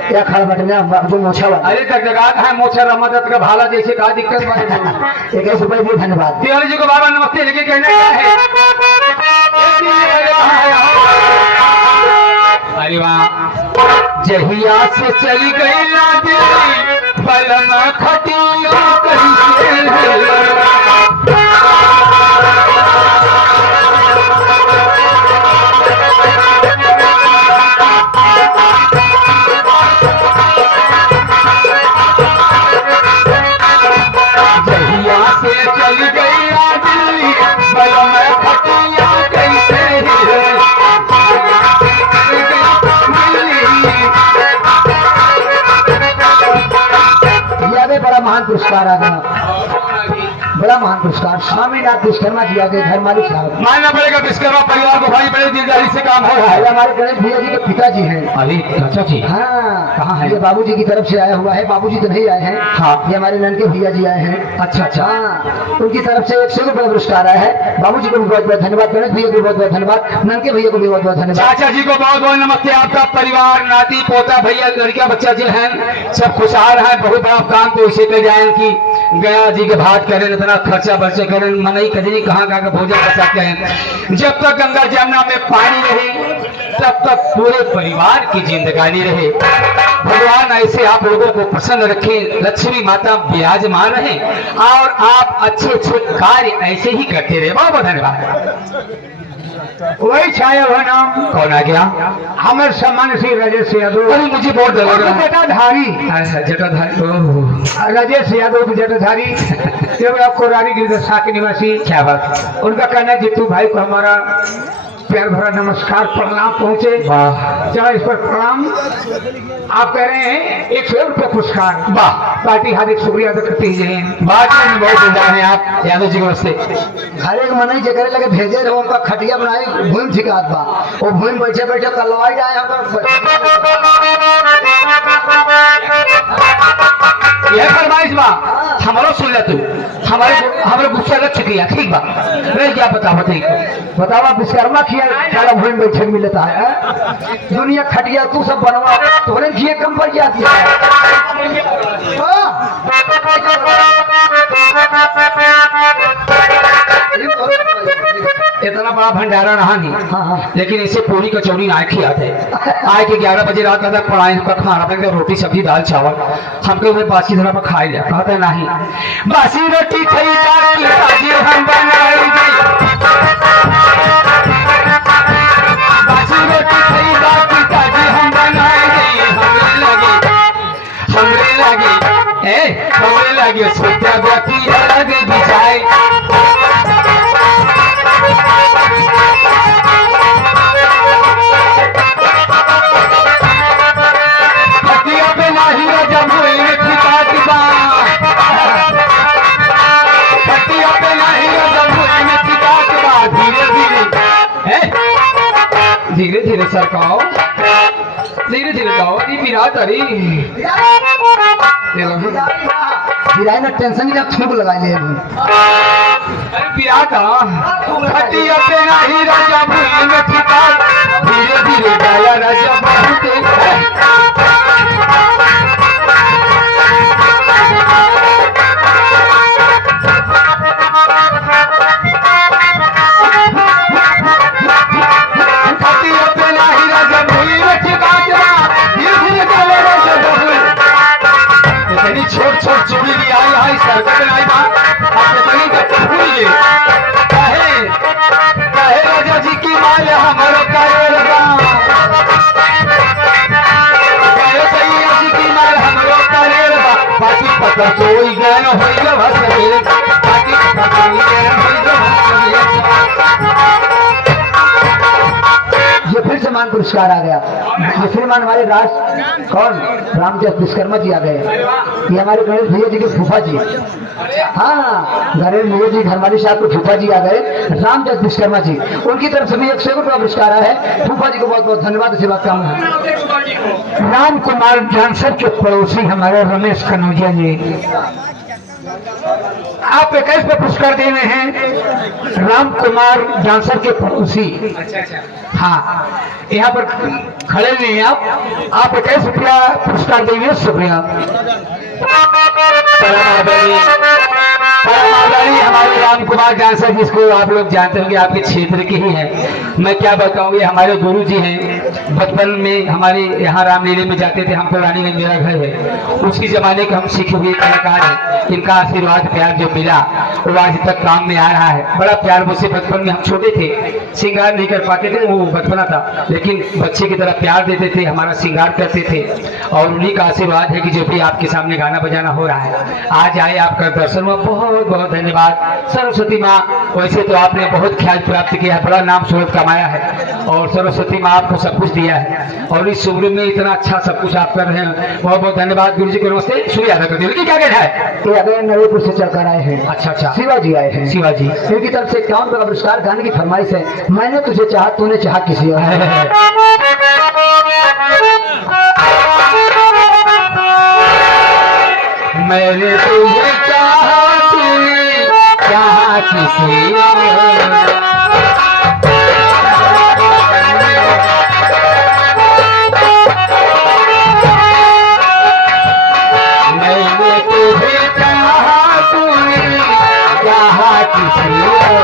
क्या खड़ा बटना जो मोछा वाला अरे तक जगह है मोछा रमदत का भाला जैसे का दिक्कत 21 रुपये भी धन्यवाद। तिवारी जी को बार बार नमस्ते लेके कहना क्या है अरे वाह जहिया से चली गई ना दिल्ली पलना खटिया कहीं जहिया से चली गई ना दिल्ली पलना खटिया कैसे बड़ा महान पुरस्कार आ गया बड़ा महान पुरस्कार स्वामीनाथ विश्वकर्मा जी आ गए घर मालिक साहब। मानना पड़ेगा विश्वकर्मा परिवार को भाई बड़े दिलदारी से काम हो रहा है। हमारे गणेश भैया जी के पिताजी हैं। अरे चाचा जी हाँ कहाँ है? ये बाबूजी की तरफ से आया हुआ है। बाबूजी तो नहीं आए हैं। हाँ ये हमारे ननके भैया जी आए हैं। अच्छा अच्छा हाँ उनकी तरफ से 100 रुपये पुरस्कार आया है। बाबूजी को भी बहुत बहुत धन्यवाद, गणेश भैया को बहुत बहुत धन्यवाद, ननके भैया को भी बहुत बहुत धन्यवाद। चाचा जी को बहुत बहुत नमस्ते। आपका परिवार नाती पोता भैया लड़का बच्चा जो है सब खुशहाल है। बहुत बड़ा काम तो इसे कर जाए कि गया जी के भात करें इतना खर्चा बर्चा करें मनई कजरी कहाँ का भोजन कर सकते हैं। जब तक गंगा जमुना में पानी रहे तब तक पूरे परिवार की जिंदगानी रहे। भगवान ऐसे आप लोगों को प्रसन्न रखे, लक्ष्मी माता विराजमान रहे और आप अच्छे अच्छे कार्य ऐसे ही करते रहे। बहुत बहुत धन्यवाद। वही छाया हुआ नाम कौन आ गया? हमारे सम्मान श्री राजेश यादव। अरे मुझे बहुत डर लग रहा है। जटाधारी जटाधारी, ओह राजेश यादव की जटाधारी जब आपको रानी गिरदस्ता के निवासी, क्या बात। उनका कहना है जितू भाई को हमारा प्यार भरा नमस्कार प्रणाम पहुंचे। वाह चलो इस पर प्रणाम। आप कह रहे हैं 100 रुपये पुरस्कार। वाह, पार्टी हार्दिक शुक्रिया अदा करते हैं। बात में बहुत दिलदार हैं आप यादव जी को। से हर एक मन जगह लगे भेजे रहो, उनका खटिया बनाई भूमि ठिकात बा, वो भूमि बैठे बैठे कलवाई जाए यह फरमाइश बा हमारो सुन ले तू। हमारे गुस्सा लग चुकी है। ठीक बा, नहीं क्या बता बतावा विश्वकर्मा किया सारा भूमि बैठे मिलता है। दुनिया खटिया तू सब बनवा तोरे जिए कम पड़ जाती है। इतना बड़ा भंडारा रहा नहीं। हाँ। लेकिन इसे पूरी कचौड़ी आए खिलाते आए के 11 बजे रात तक पढ़ाए हमका खाना पड़ेगा, रोटी सब्जी दाल चावल हमको उन्हें बासी धरा पर खाए लिया। कहते नहीं बासी रोटी खाई ताजी हम बनाएंगे, बासी रोटी खाई ताजी हम बनाएंगे। हमरे लगे सोचा बाकी अलग बिछाए। धीरे धीरे सरकाओ, धीरे धीरे जाओ। विराट अरे ना टेंशन की थूक लगा ले। विराट खटिया पे नहीं राजा भूमि में ठिका, धीरे धीरे गाया राजा बहुत। छोट छोट चूड़ी भी आई आई सरकत आई बात आपने कहीं का भूलिए। कहे राजा जी की माल हमारो कायल बा, कहे सैया जी की माल हमारो कायल बा। बाकी पता सोई गए होई गए भसरे, बाकी पता सोई गए होई गए भसरे। ये फिर से मान पुरस्कार आ गया। ये फिर मान हमारे कौन रामचंद्र विश्वकर्मा जी आ गए। ये हमारे गणेश भैया जी के फूफा जी। हाँ, गणेश भैया जी घरवाली साहब के फूफा जी आ गए, रामचंद्र विश्वकर्मा जी। उनकी तरफ से भी 100 रुपया पुरस्कार आया है। फूफा जी को बहुत बहुत धन्यवाद। इसी बात का राम कुमार डांसर के पड़ोसी हमारे रमेश कनौजिया जी, आप 21 पे पुरस्कार दे रहे हैं। राम कुमार डांसर के पड़ोसी। हाँ, यहाँ पर खड़े नहीं हैं आप 21 रुपया पुरस्कार देंगे। शुक्रिया। हमारे राम कुमार डांसर जिसको आप लोग जानते होंगे, आपके क्षेत्र के ही हैं। मैं क्या बताऊँ, ये हमारे गुरु जी हैं। बचपन में हमारे यहाँ रामलीला में जाते थे। हम पुरानी में मेरा घर है, उसी जमाने के हम सीखे हुए कलाकार हैं। इनका आशीर्वाद प्यार जो मिला वो आज तक काम में आ रहा है। बड़ा प्यार मुझसे बचपन में, हम छोटे थे, श्रृंगार नहीं कर पाते थे, वो बचपना था, लेकिन बच्चे की तरह प्यार देते थे, हमारा श्रृंगार करते थे। और उन्हीं का आशीर्वाद है कि जो भी आपके सामने गाना बजाना हो रहा है। आज आए आपका दर्शन में बहुत बहुत धन्यवाद। सरस्वती माँ, वैसे तो आपने बहुत ख्याल प्राप्त किया है, बड़ा नाम शोहरत कमाया है, और सरस्वती माँ आपको सब कुछ दिया है, और इस उम्र में इतना अच्छा सब कुछ आप कर रहे हैं। बहुत बहुत धन्यवाद। गुरु जी को नमस्ते। शुक्रिया अदा करते हैं। क्या कहना है? नरेपुर से चलकर आए हैं। अच्छा, शिवाजी आए हैं। शिवाजी, इनकी तरफ से 51 रुपये का पुरस्कार। गाने की फरमाइश है, मैंने तुझे चाहा तूने चाहा किसी और। मैंने तुझे चाहा तूने चाहा किसी और। मैंने तुझे चाहा तूने चाहा किसी और।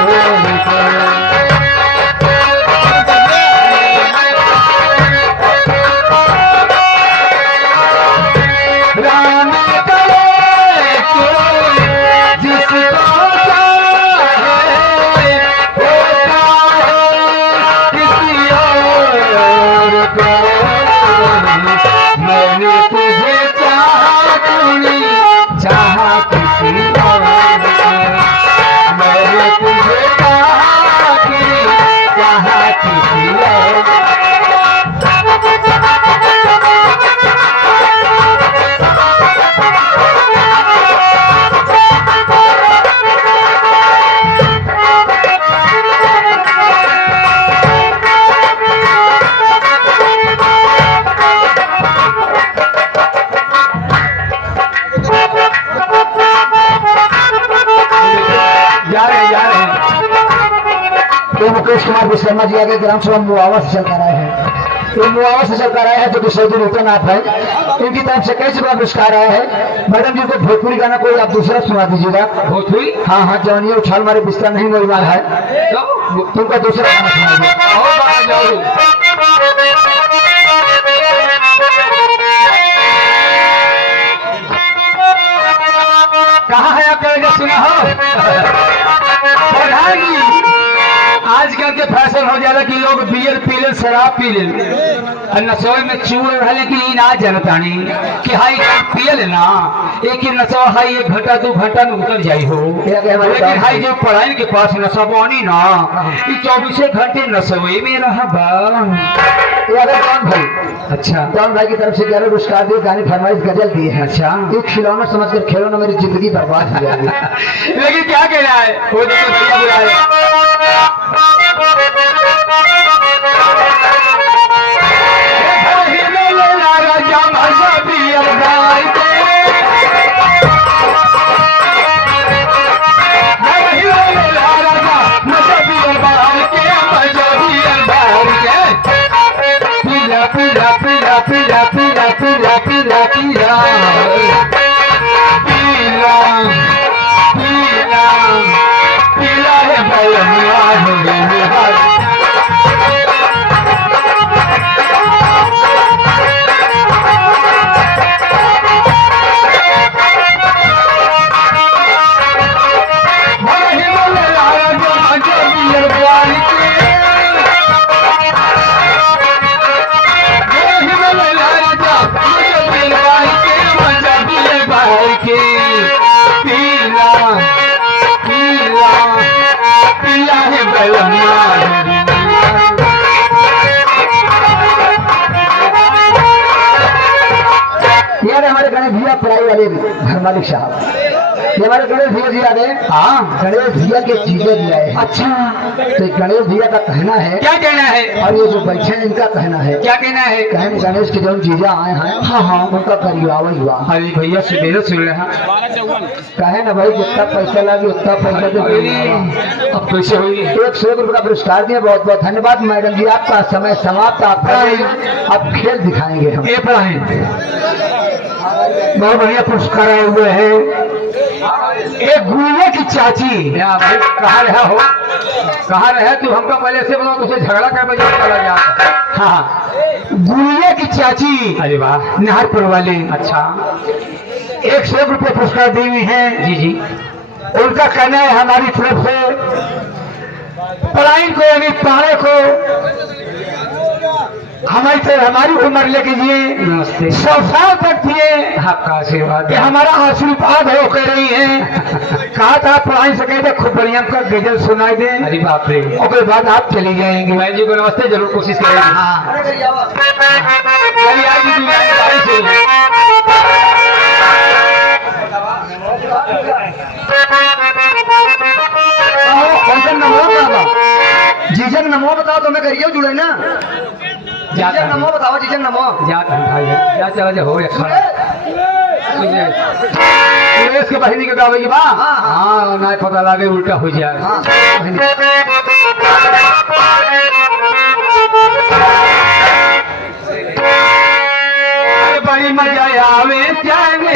ये मुकेश कुमार विश्वकर्मा जी आगे ग्राम सभा मुआवजा से चलकर आए हैं। ये मुआवजा से चलकर आए हैं जो कि सऊदी रिटर्न आप है। इनकी तरफ से कैसे बड़ा पुरस्कार आया है। मैडम जी को भोजपुरी गाना कोई आप दूसरा सुना दीजिएगा। भोजपुरी हाँ हाँ, जवानी उछाल मारे बिस्तर नहीं परिवार है, तो तुमका दूसरा गाना सुनाइए। और बाहर जाओ। कहाँ है आप करेंगे सुना हो प्रधान जी। आजकल के फैशन हो जाला कि लोग बियर पी ले, शराब पी ले और नशे में चूर रहे कि ई ना जानतानी कि हाई पिए ले ना एक ही नशा हाई 1 घंटा 2 घंटा में उतर जाई हो। लेकिन हाई जो पढ़ाई के पास नशा बनी ना ये 24 घंटे नशे में रहा। ये अगर कौन भाई, अच्छा जॉन भाई की तरफ से 11 पुरस्कार दिए, गाने फरमाइश गजल दिए हैं। अच्छा एक खिलौना समझकर खेलो ना, मेरी जिंदगी बर्बाद हो जाएगी। लेकिन क्या कहना है वो तो भैया बुलाए। पीला पीला पीला पीला पीला पीला पीला पीला पीला पीला पीला है बलमिया होगे निहार। यार हमारे गणेश भैया पढ़ाई वाले घर मालिक साहब, ये हमारे गणेश भैया जी आ गए। हाँ गणेश भैया के जीजा जी आए हैं। अच्छा तो गणेश भैया का कहना है, क्या कहना है और ये जो बैठे हैं इनका कहना है, क्या कहना है। कहें गणेश के जो जीजा आए हैं, हाँ हाँ उनका करियावा हुआ। अरे भैया सुबह सुन रहे हैं। कहे ना भाई जितना पैसा लगे उतना पैसा दे। अब कैसे होगी। 100 रुपये का पुरस्कार दिए, बहुत बहुत धन्यवाद मैडम जी। आपका समय समाप्त, आप खेल दिखाएंगे हम। ये पढ़ाए बहुत बढ़िया पुरस्कार आए हुए हैं। एक गुड़िया की चाची या भाई कहाँ रहा हो, कहाँ रहे तू हमको पहले से बताओ, तुझे झगड़ा कर बजे चला गया। हाँ गुड़िया की चाची, अरे वाह नाहरपुर वाले। अच्छा 100 रुपये पुरस्कार दी हुई है। जी जी उनका कहना है हमारी तरफ से पढ़ाई को यानी पारे को हमारी तरह हमारी उम्र लेके जिए, नमस्ते 100 साल तक जिए, आपका आशीर्वाद हमारा आशीर्वाद हो कह रही है। कहा था पढ़ाई से कहते खूब बढ़िया का गजल सुनाई दे। अरे बाप रे, उसके बाद आप चली जाएंगे। मैं जी को नमस्ते जरूर कोशिश करेंगे। हाँ चलिए आएगी गाड़ी से। जीजक नमो बताओ तो मैं करिए जुड़े ना। जीजक नमो बताओ, जीजक नमो। जा चला जा हो इसके बहिनी के गावे की बा। हाँ ना पता लगे उल्टा हो जाए। बड़ी मजा आवे जाने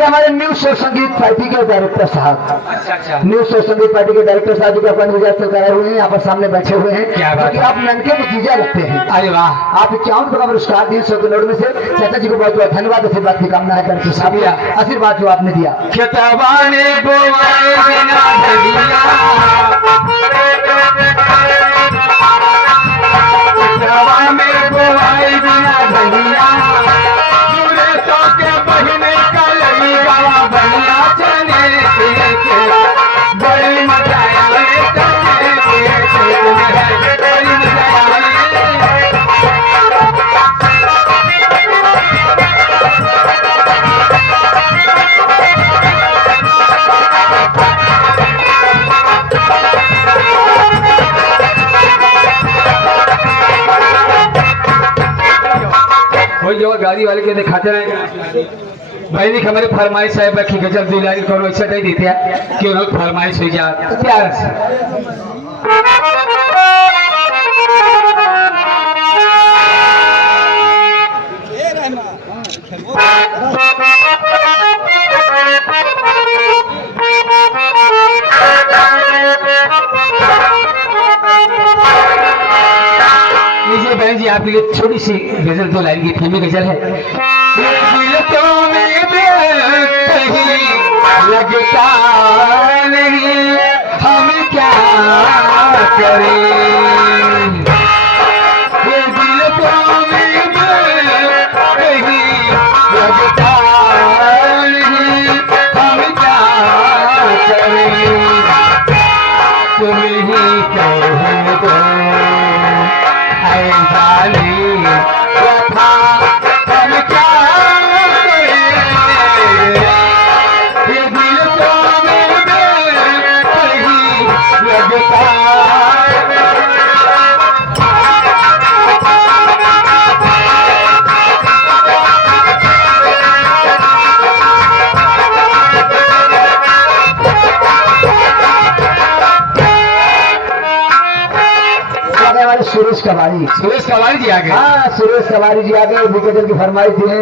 हमारे न्यूज और संगीत पार्टी के डायरेक्टर साहब अच्छा। न्यू सोशल मीडिया पार्टी के डायरेक्टर साहब जी का अपन विजय कराए हुए हैं, यहाँ पर सामने बैठे हुए हैं। क्या बात क्योंकि आप ननके भतीजा लगते हैं। अरे वाह, आप 51 का पुरस्कार दिए 100 करोड़ में से। चाचा जी को बहुत बहुत धन्यवाद, आशीर्वाद की कामना है करके साहब, आशीर्वाद जो आपने दिया। खेतवाने बोआए बिना धनिया, खेतवा में बोआए बिना धनिया, पूरे सौ के महीने का लगेगा बढ़िया चने के, बड़ी मजा आए चने के, बड़ी मजा आए। जो गाड़ी वाले के दिखाते रहे भाई नहीं हमारे फरमाइश है बाकी गजल दिलाई करो ऐसा नहीं देते हैं कि उन्होंने फरमाइश हो जाए प्यार से। लीजिए बहन जी आपके लिए छोटी सी गजल दो लाइन की फिल्मी गजल है। दिल तो में कहीं लगता नहीं, हम क्या करें, ये दिल तो में कहीं लगता नहीं, हम क्या करें, तुम ही कह दो वफा हम क्या करें, ये दिल तो में कहीं लगता। सुरेश कवारी जी आ गए। हाँ, सुरेश कवारी जी आ गए, गजल की फरमाइश दी है।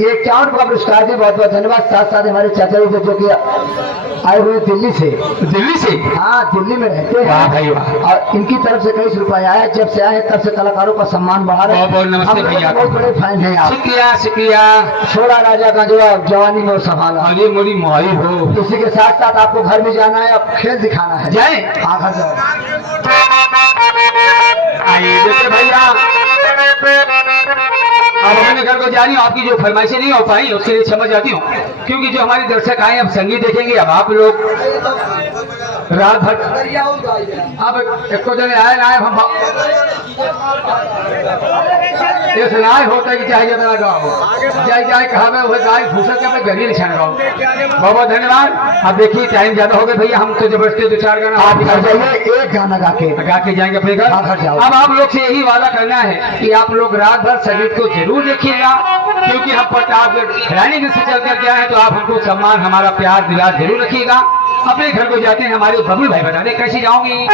ये 51 का पुरस्कार जी, बहुत बहुत धन्यवाद। साथ साथ हमारे चाचा जी जो कि आए हुए दिल्ली से। दिल्ली से? हाँ, दिल्ली में रहते हैं। वाह भाई वाह। और इनकी तरफ से कई रुपए आया है, जब से आए तब से कलाकारों का सम्मान बढ़ा रहे। बहुत बहुत नमस्ते भैया, बहुत बड़े फैन है आप। शुक्रिया शुक्रिया। छोड़ा राजा का जो जवानी में संभाला, अरे मोरी माई हो। इसी के साथ साथ आपको घर में जाना है, अब खेल दिखाना है। जाए आखिर जाओ आइए देखिए भैया, अब अपने घर को जा रही हूँ। आपकी जो फरमाइशें नहीं हो पाई उसके लिए क्षमा चाहती हूँ, क्योंकि जो हमारे दर्शक आए अब संगीत देखेंगे। अब आप लोग रात भर अब एक को जने आए ना आए हम ये सुनाए होता है कि चाहे जब गाओ जाए जाए कहा मैं वह गाय भूसा के मैं गरीब छन गाऊँ। बहुत बहुत धन्यवाद। अब देखिए टाइम ज्यादा हो गया भैया, हम तो जबरदस्ती 2-4 गाना आप घर जाइए, एक गाना गा के जाएंगे अपने घर। अब आप लोग से यही वादा करना है कि आप लोग रात भर संगीत को जरूर देखिएगा, क्योंकि हम प्रतापगढ़ रानीगंज से चल कर के आए तो आप हमको सम्मान हमारा प्यार दिला जरूर रखिएगा। अपने घर को जाते हैं हमारे बबलू भाई बता दें कैसे जाऊंगी।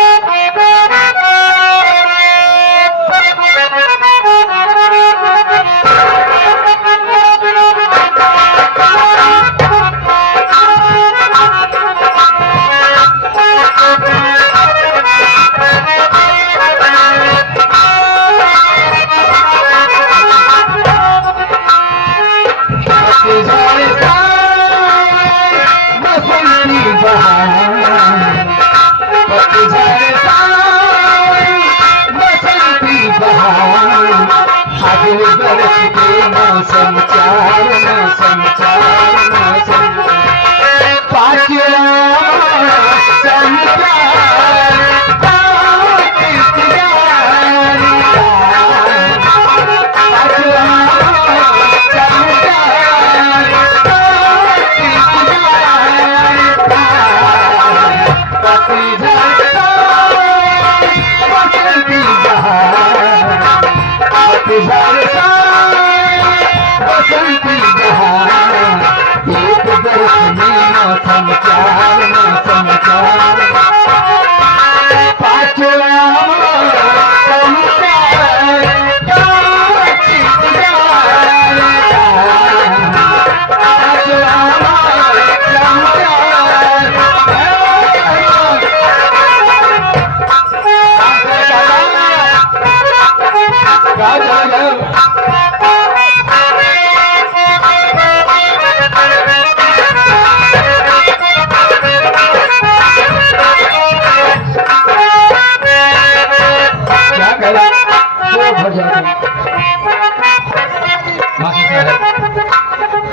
बसंती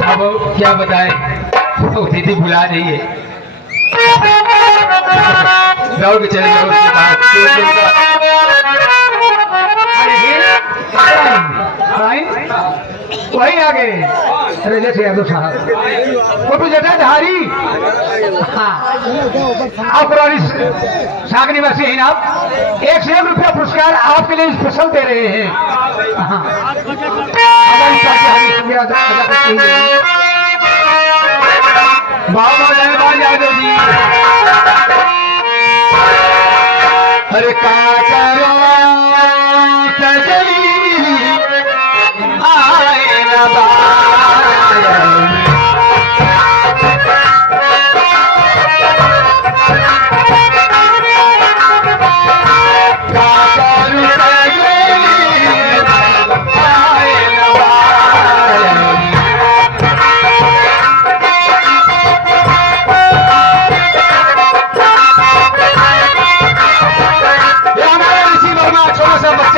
अब क्या बताए, वो दीदी बुला रही है, दौड़ के चले जाओ उसके पास। वही आ गए। अरे जैसे यादव साहब वो तो जटाधारी, हाँ आप पुरानी साग निवासी हैं आप। 1 से 1 रुपया पुरस्कार आपके लिए स्पेशल दे रहे हैं। हाँ यादव जी, अरे काकरा सजनी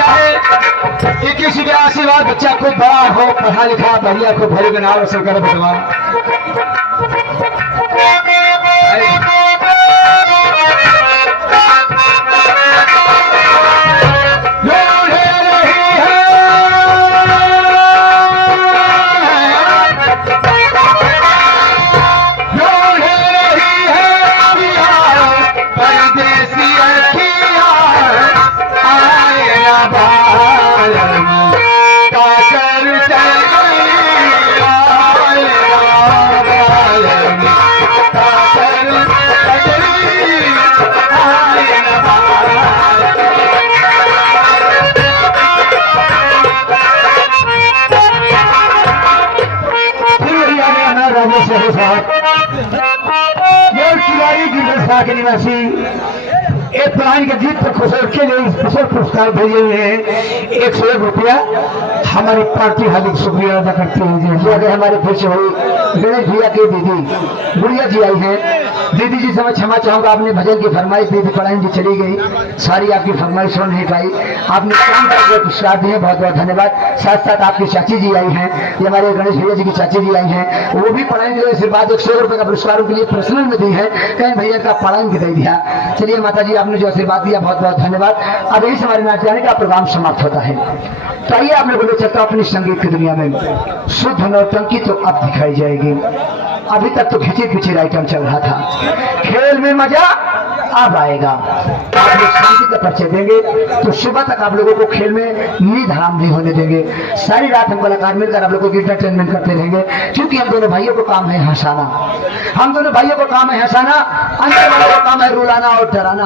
आए न किसी के आशीर्वाद बच्चा खूब बड़ा हो, पढ़ा लिखा बढ़िया खूब भरी बनाओ, असल कर भगवान। के निवासी एक पुरानी के गीत पर खुशर के लिए स्पेशल पुरस्कार भेजे हुए हैं 101 रुपया। हमारी पार्टी हार्दिक शुक्रिया अदा करते हैं जी। अगर हमारे फिर से हुई गणेश भैया की दीदी गुड़िया जी आई हैं। दीदी जी समझ क्षमा चाहूंगा, आपने भजन की फरमाइश दीदी पढ़ाई जी चली गई, सारी आपकी फरमाइश सुन नहीं पाई, आपने काम करके पुरस्कार दिए, बहुत बहुत धन्यवाद। साथ साथ आपकी चाची जी आई हैं, ये हमारे गणेश भैया जी की चाची जी आई हैं, वो भी पढ़ाई के आशीर्वाद 100 रुपये का पुरस्कार उनके लिए पर्सनल में दी है, कहीं भैया का पढ़ाई दे दिया। चलिए माता जी आपने जो आशीर्वाद दिया बहुत बहुत धन्यवाद। अब यही हमारे नाच गाने का प्रोग्राम समाप्त होता है। तो आइए आप लोगों को चलता अपनी संगीत की दुनिया में शुद्ध नौटंकी तो अब दिखाई जाएगी। अभी तक तो खिंची पिछी आइटम चल रहा था, खेल में मजा अब आएगा। आप लोग शांति का परिचय देंगे तो सुबह तक आप लोगों को खेल में नींद हराम नहीं होने देंगे। सारी रात हम कलाकार मिलकर आप लोगों को इंटरटेनमेंट करते रहेंगे, क्योंकि हम दोनों भाइयों को काम है हंसाना, हम दोनों भाइयों को काम है हंसाना, अंदर वालों को काम है रुलाना और डराना।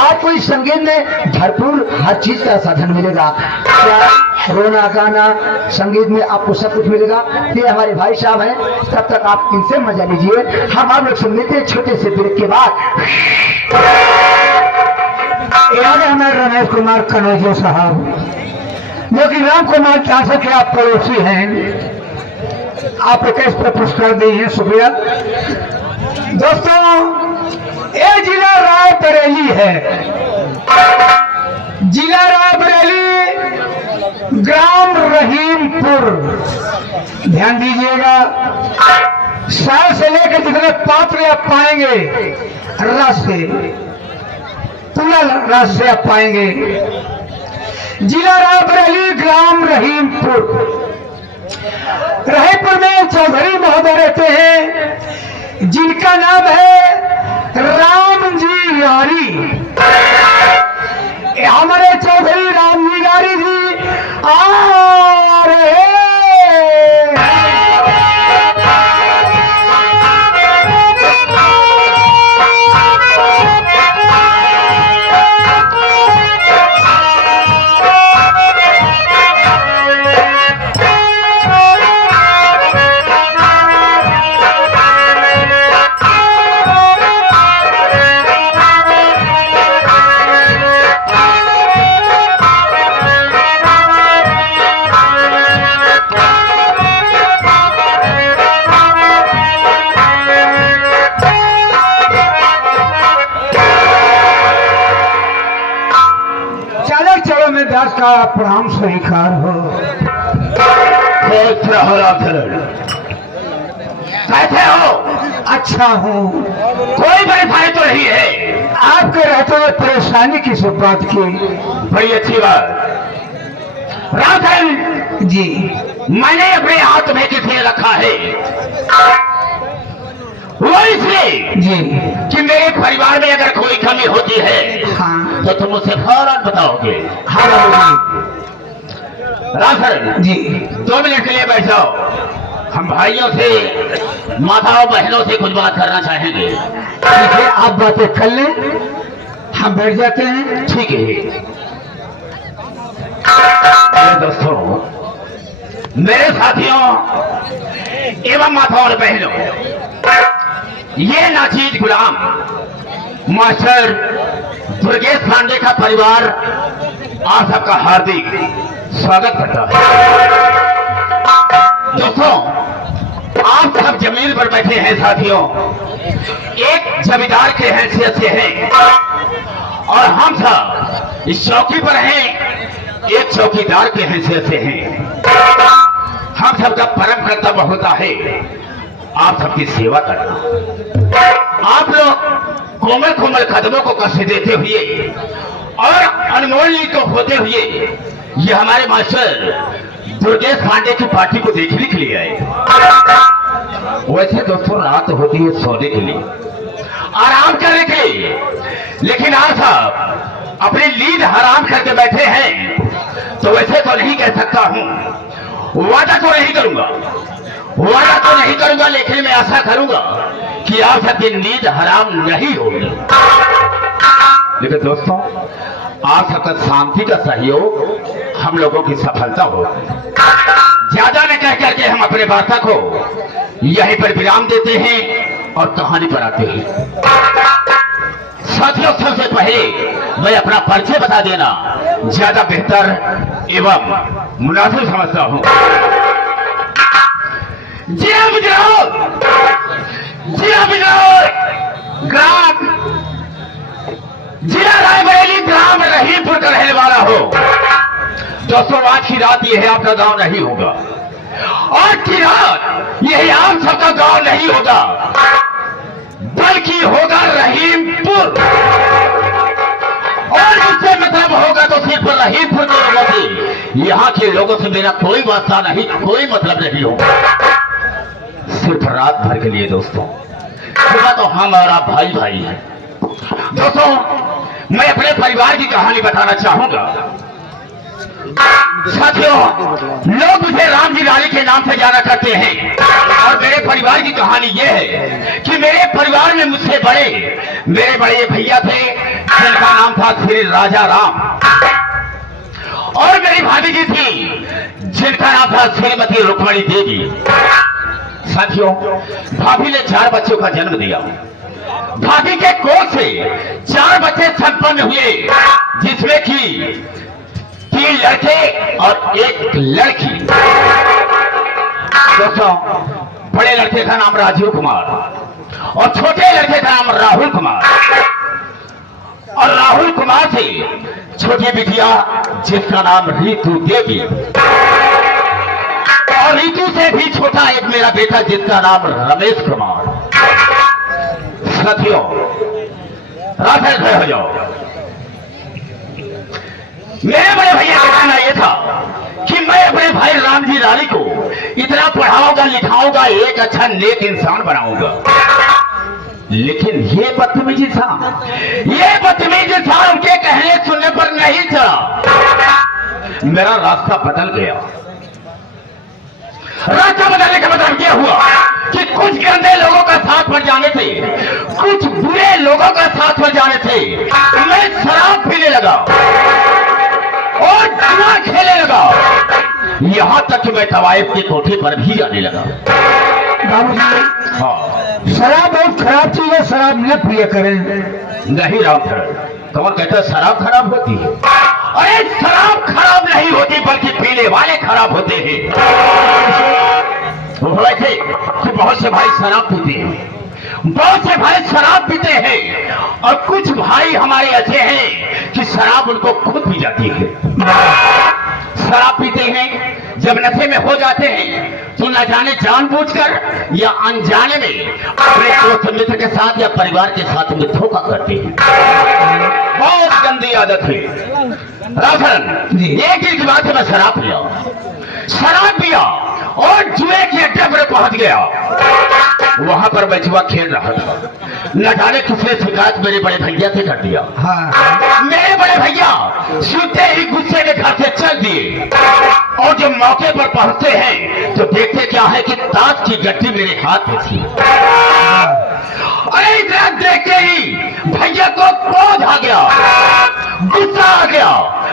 आपको इस संगीत में भरपूर हर चीज का साधन मिलेगा, क्या रोना गाना संगीत में आपको सब कुछ मिलेगा। ये हमारे भाई साहब हैं, तब तक आप इनसे मजा लीजिए। हम आप लोग सुन लेते हैं छोटे से ब्रेक के बाद। याद है हमारे रमेश कुमार कनौजिया साहब, जो कि राम कुमार चांसा के आप पड़ोसी हैं, आप एक इस पर पुरस्कार दिए हैं, शुक्रिया दोस्तों। ये जिला रायबरेली है, जिला रायबरेली, ग्राम रहीमपुर। ध्यान दीजिएगा, साल से लेकर जितने पात्र आप पाएंगे रस से, पूरा रस से आप पाएंगे। जिला रायबरेली, ग्राम रहीमपुर। रहीमपुर में चौधरी महोदय रहते हैं, जिनका नाम है राम जी यारी। हमारे चौधरी राम जी यारी जी आ रहे हैं। का प्रणाम स्वीकार हो। कैसे हो रामचरण? कैसे हो? अच्छा हूँ। कोई परेशानी तो नहीं है? आपके रहते हुए परेशानी किस बात की? बड़ी अच्छी बात। रामचरण जी मैंने अपने हाथ में किसे रखा है वो इसलिए जी कि मेरे परिवार में अगर कोई कमी होती है हाँ तो तुम उसे फौरन बताओगे। हाँ बाबू रामचरण जी 2 मिनट के लिए बैठ जाओ। हम भाइयों से माताओं बहनों से कुछ बात करना चाहेंगे। ठीक है, आप बातें कर लें, हम बैठ जाते हैं। ठीक है मेरे दोस्तों, मेरे साथियों एवं माताओं और बहनों, ये नाचीज गुलाम मास्टर दुर्गेश पांडे का परिवार आप सबका हार्दिक स्वागत करता है। दोस्तों, आप सब जमीन पर बैठे हैं साथियों, एक जमींदार के हैसियत से हैं और हम सब इस चौकी पर हैं एक चौकीदार के हैसियत से हैं। हम सबका परम कर्तव्य होता है आप सबकी सेवा करना। आप लोग कोमल कोमल कदमों को कष्ट देते हुए और अनमोल नींद को खोते हुए ये हमारे मास्टर दुर्गेश पांडे की पार्टी को देखने के लिए आए। वैसे दोस्तों रात होती है सोने के लिए, आराम करने के लिए, लेकिन आप सब अपनी नींद हराम करके बैठे हैं तो वैसे तो नहीं कह सकता हूं, वादा तो नहीं करूंगा, वादा तो नहीं करूंगा, लेकिन मैं आशा करूंगा कि आप सबकी नींद हराम नहीं होगी। लेकिन दोस्तों, आप सबका शांति का सहयोग हम लोगों की सफलता हो। ज्यादा न कह करके हम अपने वार्ता को यहीं पर विराम देते हैं और कहानी पर आते हैं। साथियों, सबसे पहले मैं अपना परिचय बता देना ज्यादा बेहतर एवं मुनासिब समझता हूं। जिला बिजनौर ग्राम जिला रायबरेली ग्राम रहीमपुर का रहने वाला हो। दोस्तों, आज की रात यह आपका गांव नहीं होगा, आज की रात यह आप सबका गांव नहीं होगा, बल्कि होगा रहीमपुर। और इससे मतलब होगा तो सिर्फ रहीमपुर के लोगों से, यहाँ के लोगों से मेरा कोई वास्ता नहीं, कोई मतलब नहीं होगा। सिर्फ रात भर के लिए दोस्तों, सुबह तो हम और आप भाई भाई हैं। दोस्तों, मैं अपने परिवार की कहानी बताना चाहूंगा। साथियों, लोग मुझे राम जी लाली के नाम से जाना करते हैं और मेरे परिवार की कहानी यह है कि मेरे परिवार में मुझसे बड़े मेरे बड़े भैया थे जिनका नाम था श्री राजा राम, और मेरी भाभी जी थी जिनका नाम था श्रीमती रुक्मणी देवी। साथियों, भाभी ने 4 बच्चों का जन्म दिया। भाभी के कोख से 4 बच्चे संपन्न हुए, जिसमें कि 3 लड़के और 1 लड़की। दोस्तों, बड़े लड़के का नाम राजीव कुमार और छोटे लड़के का नाम राहुल कुमार। और राहुल कुमार से छोटी बिटिया जिसका नाम रीतू देवी, और रीतू से भी छोटा एक मेरा बेटा जिसका नाम रमेश कुमार। साथियों, रात खड़े हो जाओ। मेरे बड़े भैया का कहना यह था कि मैं अपने भाई राम जी लाली को इतना पढ़ाऊंगा लिखाऊंगा, एक अच्छा नेक इंसान बनाऊंगा। लेकिन ये बदतमीजी था उनके कहने सुनने पर नहीं चला। मेरा रास्ता बदल गया। रास्ता बदलने का मतलब क्या हुआ कि कुछ गंदे लोगों का साथ बढ़ जाने से, कुछ बुरे लोगों का साथ बढ़ जाने से मैं शराब पीने लगा और जुआ खेलने लगा, यहां तक कि मैं तवाइफ की कोठी पर भी जाने लगा। बाबूजी, हाँ, शराब बहुत खराब चीज है, शराब न पिया करें। नहीं रामचरण, कौन कहता है शराब खराब होती है? अरे शराब खराब नहीं होती, बल्कि पीने वाले खराब होते हैं। वो वैसे कि बहुत से भाई शराब पीते हैं, बहुत से भाई शराब पीते हैं, और कुछ भाई हमारे ऐसे हैं कि शराब उनको खुद पी जाती है। शराब पीते हैं, जब नशे में हो जाते हैं तो न जाने जानबूझकर या अनजाने में अपने दोस्त मित्र के साथ या परिवार के साथ में धोखा करते हैं। बहुत गंदी आदत है। राजन, एक दिन की बात है, मैं शराब पिया और जुए के अड्डे पर पहुंच गया। वहां पर मैं जुआ खेल रहा था। न जाने किसने शिकायत मेरे बड़े भैया से कर दिया। मेरे बड़े भैया सुनते ही गुस्से में घर से चल दिए और जब मौके पर पहुंचते हैं तो देखते क्या है कि ताश की गड्डी मेरे हाथ में थी। अरे इतना देखते ही भैया को क्रोध आ गया, गुस्सा आ गया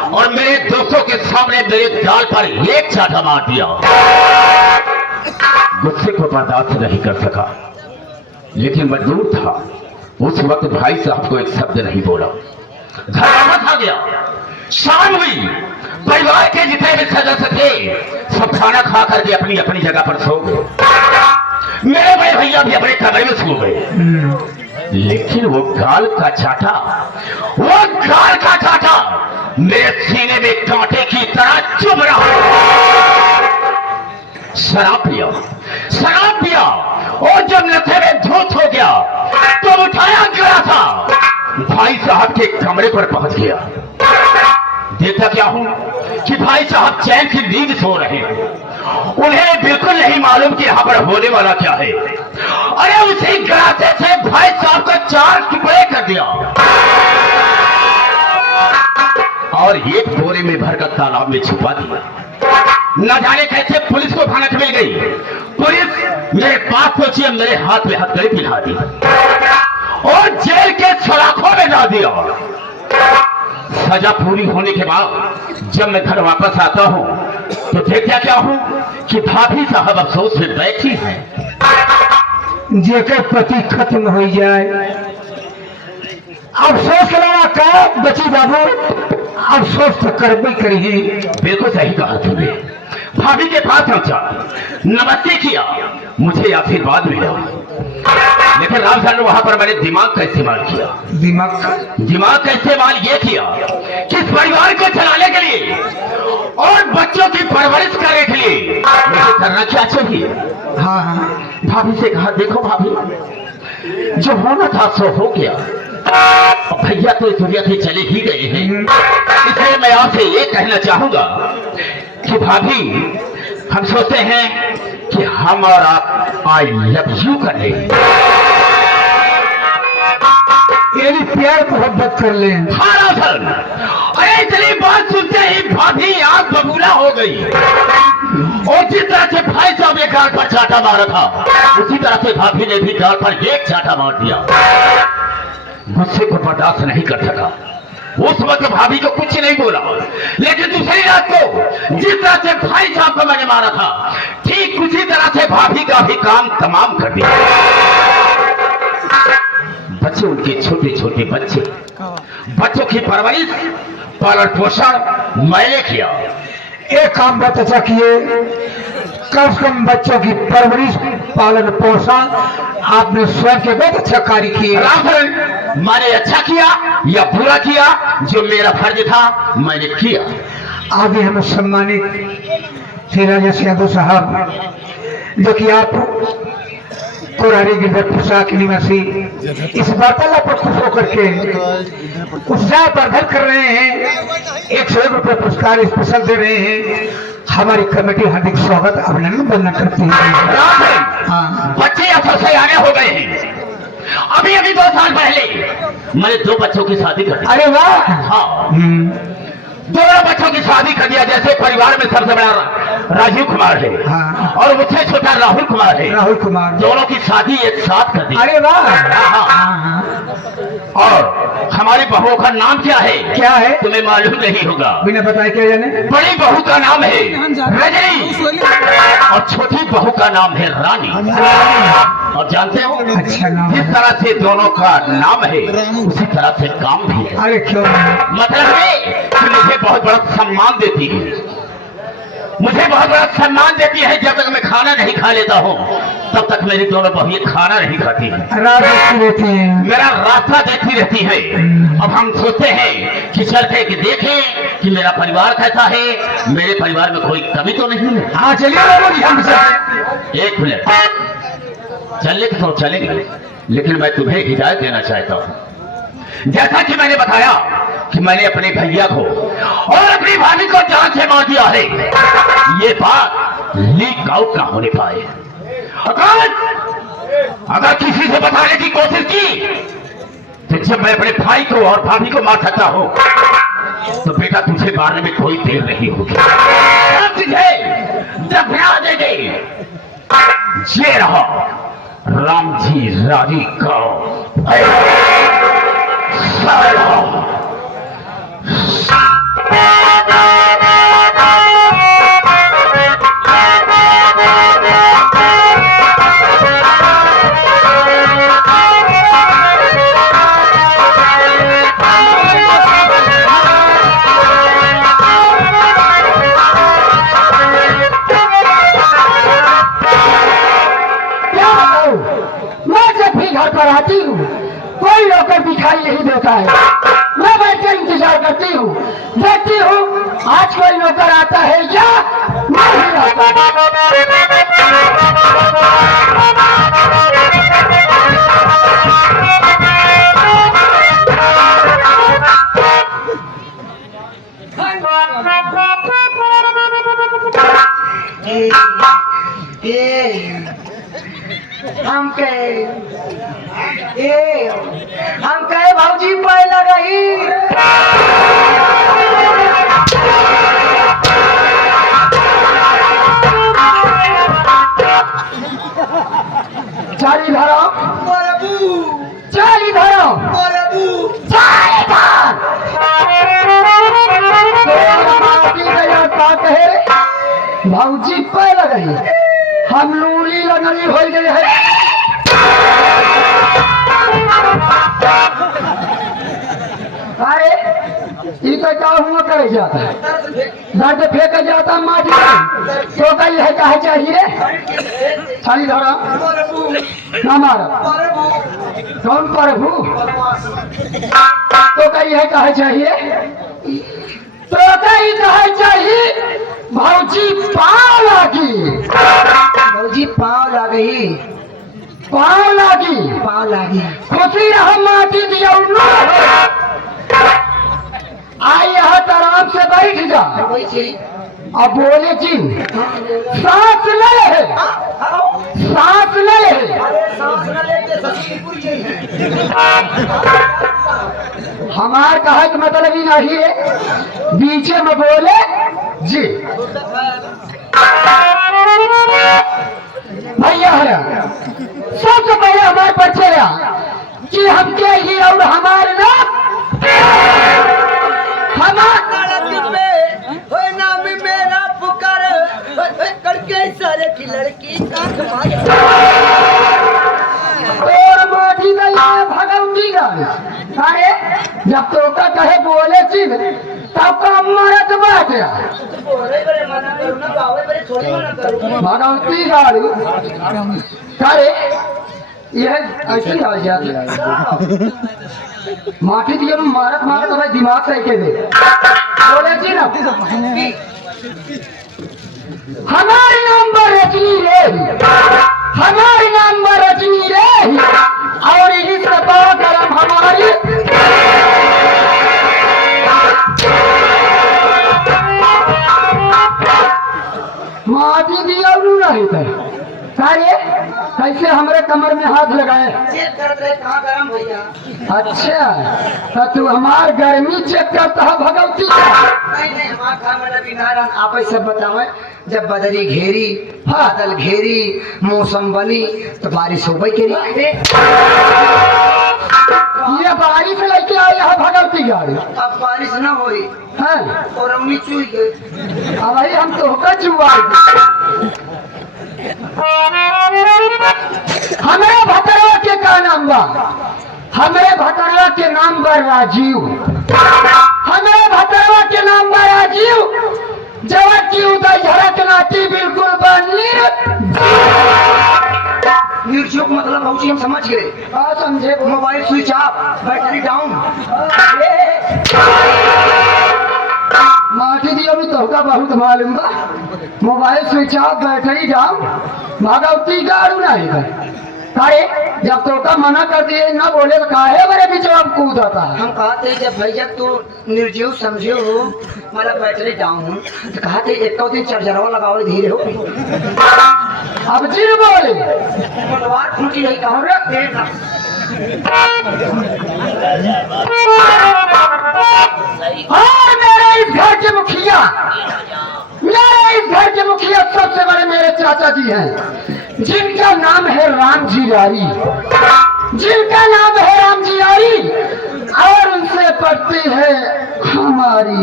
और मेरे दोस्तों के सामने मेरे गाल पर एक चाटा मार दिया। गुस्से को बर्दाश्त नहीं कर सका, लेकिन मैं दूर था। उस वक्त भाई साहब को एक शब्द नहीं बोला। घर वापस आ गया। शाम हुई। परिवार के जितने भी सदस्य थे सब खाना खा करके अपनी अपनी जगह पर सो गए। मेरे बड़े भैया भी अपने कमरे में सो गए। लेकिन वो गाल का चाटा मेरे सीने में कांटे की तरह चुभ रहा। शराब पिया और जब नशे में धूत हो गया तो उठाया गया था। भाई साहब के कमरे पर पहुंच गया। देखता क्या हूं कि भाई साहब चैन की नींद सो रहे हैं। उन्हें बिल्कुल नहीं मालूम कि यहां पर होने वाला क्या है। अरे उसी गलासे से भाई साहब को 4 टुकड़े कर दिया और एक बोरे में भरकर तालाब में छुपा दिया। न जाने कैसे पुलिस को भनक मिल गई। पुलिस मेरे पास पहुंची और मेरे हाथ में हथकड़ी पिला दी और जेल के सलाखों में डाल दिया। सजा पूरी होने के बाद जब मैं घर वापस आता हूं तो देखता क्या हूं कि भाभी साहब अफसोस में बैठी हैं। जेकर पति खत्म हो जाए अफसोस करना का बची बाबू, अफसोस तो करबे करिए। बिल्कुल सही कहा तुमने। भाभी के पास पहुंचा, नमस्ते किया, मुझे आशीर्वाद मिला। लेकिन राम साहब, वहां पर मैंने दिमाग का इस्तेमाल किया। दिमाग का इस्तेमाल यह किया कि इस परिवार को चलाने के लिए और बच्चों की परवरिश करने के लिए मुझे करना क्या चाहिए। भाभी से कहा, देखो भाभी, जो होना था सो हो गया। भैया तो इस दुनिया से चले ही गए हैं, इसलिए मैं आपसे ये कहना चाहूंगा कि भाभी, हम सोचते हैं कि हम और आप आई लव यू कर ले, यानी प्यार मोहब्बत कर ले। हाँ सर। अरे इतनी बात सुनते ही भाभी आग बबूला हो गई और जिस तरह से भाई साहब ने गाल पर चाटा मारा था उसी तरह से भाभी ने भी गाल पर एक चाटा मार दिया। गुस्से को बर्दाश्त नहीं कर सका। उस वक्त भाभी को कुछ नहीं बोला, लेकिन दूसरी रात को जिस तरह से भाई साहब को मैंने मारा था ठीक उसी तरह से भाभी का भी काम तमाम कर दिया। बच्चे, उनके छोटे छोटे बच्चों की परवरिश, पालन पोषण मैंने किया। एक काम बहुत अच्छा किए, कम से कम बच्चों की परवरिश, पालन पोषण आपने स्वयं के बहुत अच्छा कार्य किए। मैंने अच्छा किया या बुरा किया, जो मेरा फर्ज था मैंने किया। आगे हमें सम्मानित श्री राजेश यादव साहब, जो कि आप कोरारी गिरधर पोशाक निवासी, इस वार्तालाप पर खुश होकर के उत्साह वर्धन कर रहे हैं। 101 रुपये पुरस्कार स्पेशल दे रहे हैं। हमारी कमेटी हार्दिक स्वागत अभिनंदन वंदना करती है। बच्चे अब से आगे हो गए हैं। अभी 2 साल पहले मैंने 2 बच्चों की शादी कर दी। अरे वाह। हाँ, 2 बच्चों की शादी कर दिया। जैसे परिवार में सबसे बड़ा राजीव कुमार है और मुझसे छोटा राहुल कुमार। दोनों की शादी एक साथ कर दी। अरे वाह। और हमारी बहू का नाम क्या है तुम्हें मालूम नहीं होगा। बिना बताए क्या जाने। बड़ी बहू का नाम है रजनी और छोटी बहू का नाम है रानी। और जानते हो, अच्छा नाम। जिस तरह से दोनों का नाम है उसी तरह से काम भी है। अरे क्यों नहीं? मतलब है कि मुझे बहुत बड़ा सम्मान देती है। जब तक मैं खाना नहीं खा लेता हूँ तब तक मेरी दोनों बहुएं खाना नहीं खाती हैं, रहती हैं। मेरा रास्ता देखती रहती है। अब हम सोचते हैं कि चल के देखें कि मेरा परिवार कैसा है, मेरे परिवार में कोई कमी तो नहीं है। हाँ चलिए बाबू जी, हम चलते। एक मिनट, चलने तो चलेंगे, लेकिन मैं तुम्हें हिदायत देना चाहता हूँ। जैसा कि मैंने बताया कि मैंने अपने भैया को और अपनी भाभी को जान से मार दिया है, ये बात लीक आउट ना होने पाए। अगर किसी से बताने की कोशिश की तो जब मैं अपने भाई को और भाभी को मार सकता हूं, तो बेटा तुझे मारने में कोई देर नहीं होगी। तुझे दफना देंगे। ये रहा राम जी राजी का आती हूँ, कोई नौकर दिखाई नहीं देता है। मैं बैठकर इंतजार करती हूँ, देखती हूँ आज कोई नौकर आता है या नहीं आता। हम कहे भाजी पाए लगाई। चाली धरो, चाली धरो, चाली भाजी पाए लगाई। हम लूली लगनी हो गई है। अरे ये तो क्या हुआ करे जाता है, दर्द फेंक जाता माटी में, तो कहीं है क्या चाहिए। थाली धरा ना मारा, कौन प्रभु, तो कहीं है क्या चाहिए, तो कहीं कहा चाहिए। भौजी पाँव लागी, भौजी पाँव लागी, पाँव लागी, पाँव लागी। खुशी रहो माटी दिया आई यहाँ आराम से बैठ जा। अब बोले जी सांस ले है, सांस ले है। हमार कहा कि मतलब ही नहीं है, बीचे में बोले जी भैया है। सबसे पहले हमारे बच्चे कि हम क्या ही और हमारे ना मेरा पुकार करके सारे की लड़की का भगवती गाड़ी। अरे जब तो का कहे बोले चीज तब का मरत बात भगवती गाड़ी। अरे यह ऐसी आ जाती माटी दिए मारत मारत भाई दिमाग सही के दे बोले जी ना। हमारे नाम पर रजनी रे, हमारे नाम पर रजनी रे, और इस गरम हमारी माटी दिया नहीं थे। अरे कैसे हमारे कमर में हाथ लगाए, चेक कर रहे कहाँ गरम भैया। अच्छा तो तू हमार गर्मी चेक करता है भगवती। नहीं हमारा आप सब बतावे। जब बदरी घेरी, बादल घेरी, मौसम बनी तो बारिश हो गई। ये बारिश लेके आया है भगवती गाड़ी। अब बारिश न हुई है और अम्मी चुई गई। अब भाई हम तो होकर चुआ। हमारे भटरवा के का नाम बा, हमारे भटरवा के नाम बा राजीव। हमारे भटरवा के नाम बा राजीव। जवाब की उदय झड़क नाती बिल्कुल बनी। का मतलब भाजी हम समझ गए। समझे? Mobile switch off, battery down. माटी दिया भी तो का बहुत मालूम बा। Mobile switch off, battery down, Bhagwati गाड़ू नहीं है। काहे जब तो का मना कर दिए ना बोले तो काहे बड़े बीच में कूद आता है। हम कहते जब भैया तू निर्जीव समझे हो, हमारा बैटरी डाउन, तो कहते एक दिन चार्जरवा लगाओ धीरे हो। अब जिर बोले मनवार फूटी नहीं कहो रे। हाँ मेरे इस घर के मुखिया, मेरे इस घर के मुखिया सबसे बड़े मेरे चाचा जी हैं, जिनका नाम है राम जी लारी, जिनका नाम है राम जी लारी, और उनसे पड़ती है हमारी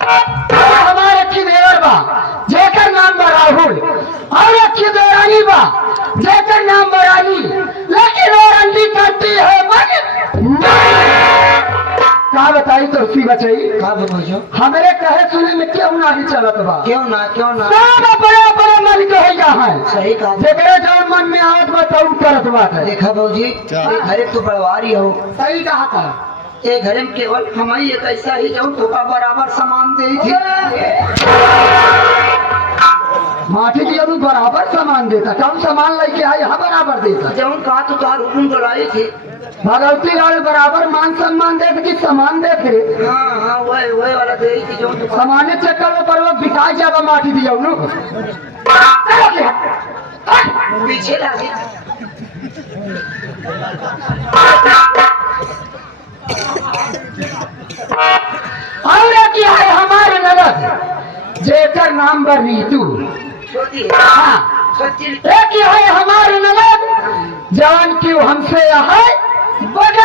हमारे की देवर बा जेकर नाम बा राहुल, और की देवरानी बा जेकर नाम बा रानी, लेकिन वो रंडी करती है क्या बताई तो उसी बचाई हमारे कहे सुने में क्यों नहीं चलत बा। क्यों ना सब बड़े बड़े मन कहे है। सही कहा, जेकरे जो मन में आवत बा तब करत बात है। देखा बाबूजी घरे तू बड़वारी हो। सही कहा था, ये घरे में केवल हम ही एक ऐसा ही जाऊं तो का बराबर सामान दे थी। माटी दिया तू बराबर सामान देता, कम सामान लेके आए यहाँ बराबर देता। जब कहा तो तार हुकुम तो लाई थी भगवती लाल बराबर मान सम्मान दे कि सामान दे फिर। हाँ वही वाला दे कि जो सामान्य चक्कर में पर वो बिका जाएगा माटी दिया नो पीछे लागे। और क्या है हमारे नलद जेकर नाम बर रीतू। हाँ एक ही है हमारे नलद जवान क्यों हमसे है बड़ा।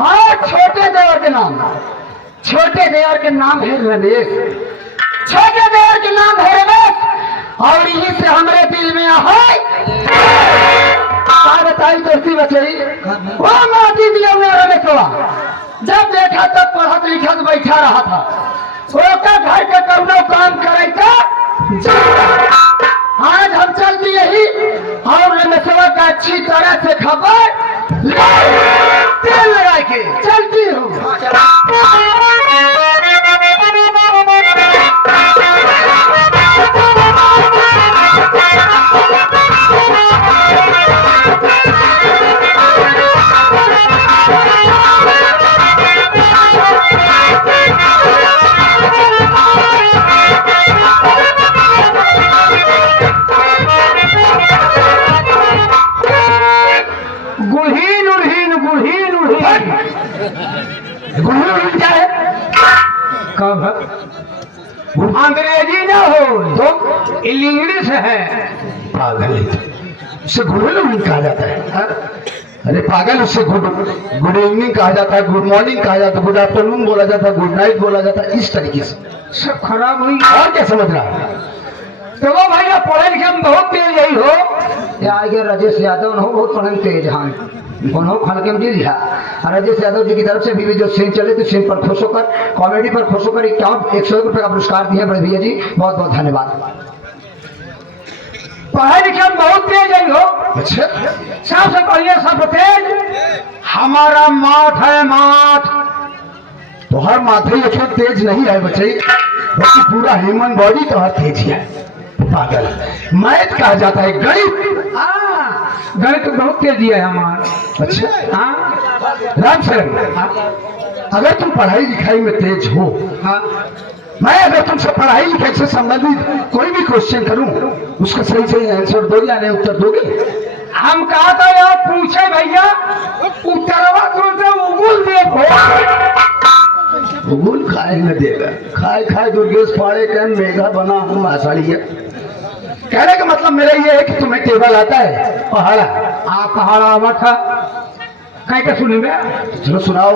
और छोटे देवर के नाम, छोटे देवर के नाम है रमेश, छोटे देवर के नाम है रमेश, और यही से हमारे दिल में है क्या बताई तो इसी बचई वो माटी दिया रमेशवा जब देखा तब पढ़त लिखत बैठा रहा था, उसका घर के कौनो काम करे का। आज हम चल दिए ही और रमेशवा का अच्छी तरह से खबर तेल लगा के चलती हूँ। क्या है कब अंग्रेजी ना हो तो इंग्लिश है। पागल उससे गुड कहा जाता है। अरे पागल उससे गुड इवनिंग कहा जाता है, गुड मॉर्निंग कहा जाता है, गुड आफ्टरनून बोला जाता है, गुड नाइट बोला जाता है। इस तरीके से सब खराब हुई और क्या समझ रहा है। तो वो भैया पढ़े लिखे में बहुत तेज यही हो या आगे राजेश यादव न हो बहुत पढ़े तेज। हाँ दोनों खड़के में दिया राजेश यादव जी की तरफ से भी जो सीन चले तो सीन पर खुश होकर कॉमेडी पर खुश होकर 101 रुपए का पुरस्कार दिए बड़े भैया जी, बहुत बहुत धन्यवाद। पढ़ाई लिखाई में बहुत तेज है हो। अच्छा सबसे बढ़िया सब तेज हमारा माथ है माथ। तो हर माथे ये तेज नहीं है बच्चे, बल्कि पूरा ह्यूमन बॉडी तो हर तेज है। पागल मैथ कहा जाता है गणित। गणित तो बहुत तेजी है हमारा। अच्छा हाँ राम सर अगर तुम पढ़ाई लिखाई में तेज हो, हाँ मैं अगर तुमसे पढ़ाई लिखाई से संबंधित कोई भी क्वेश्चन करूं उसका सही सही आंसर दोगे या नहीं उत्तर दोगे। हम कहा था यार पूछे भैया उत्तरवा तुमसे उगुल देखो। उगुल खाए न देगा, खाए खाए दुर्गेश पाड़े के मेघा बना हम आसानी है। कहने का मतलब मेरा ये है कि तुम्हें टेबल आता है पहाड़ा। पहाड़ा आवा था कहीं का सुनेंगे। चलो सुनाओ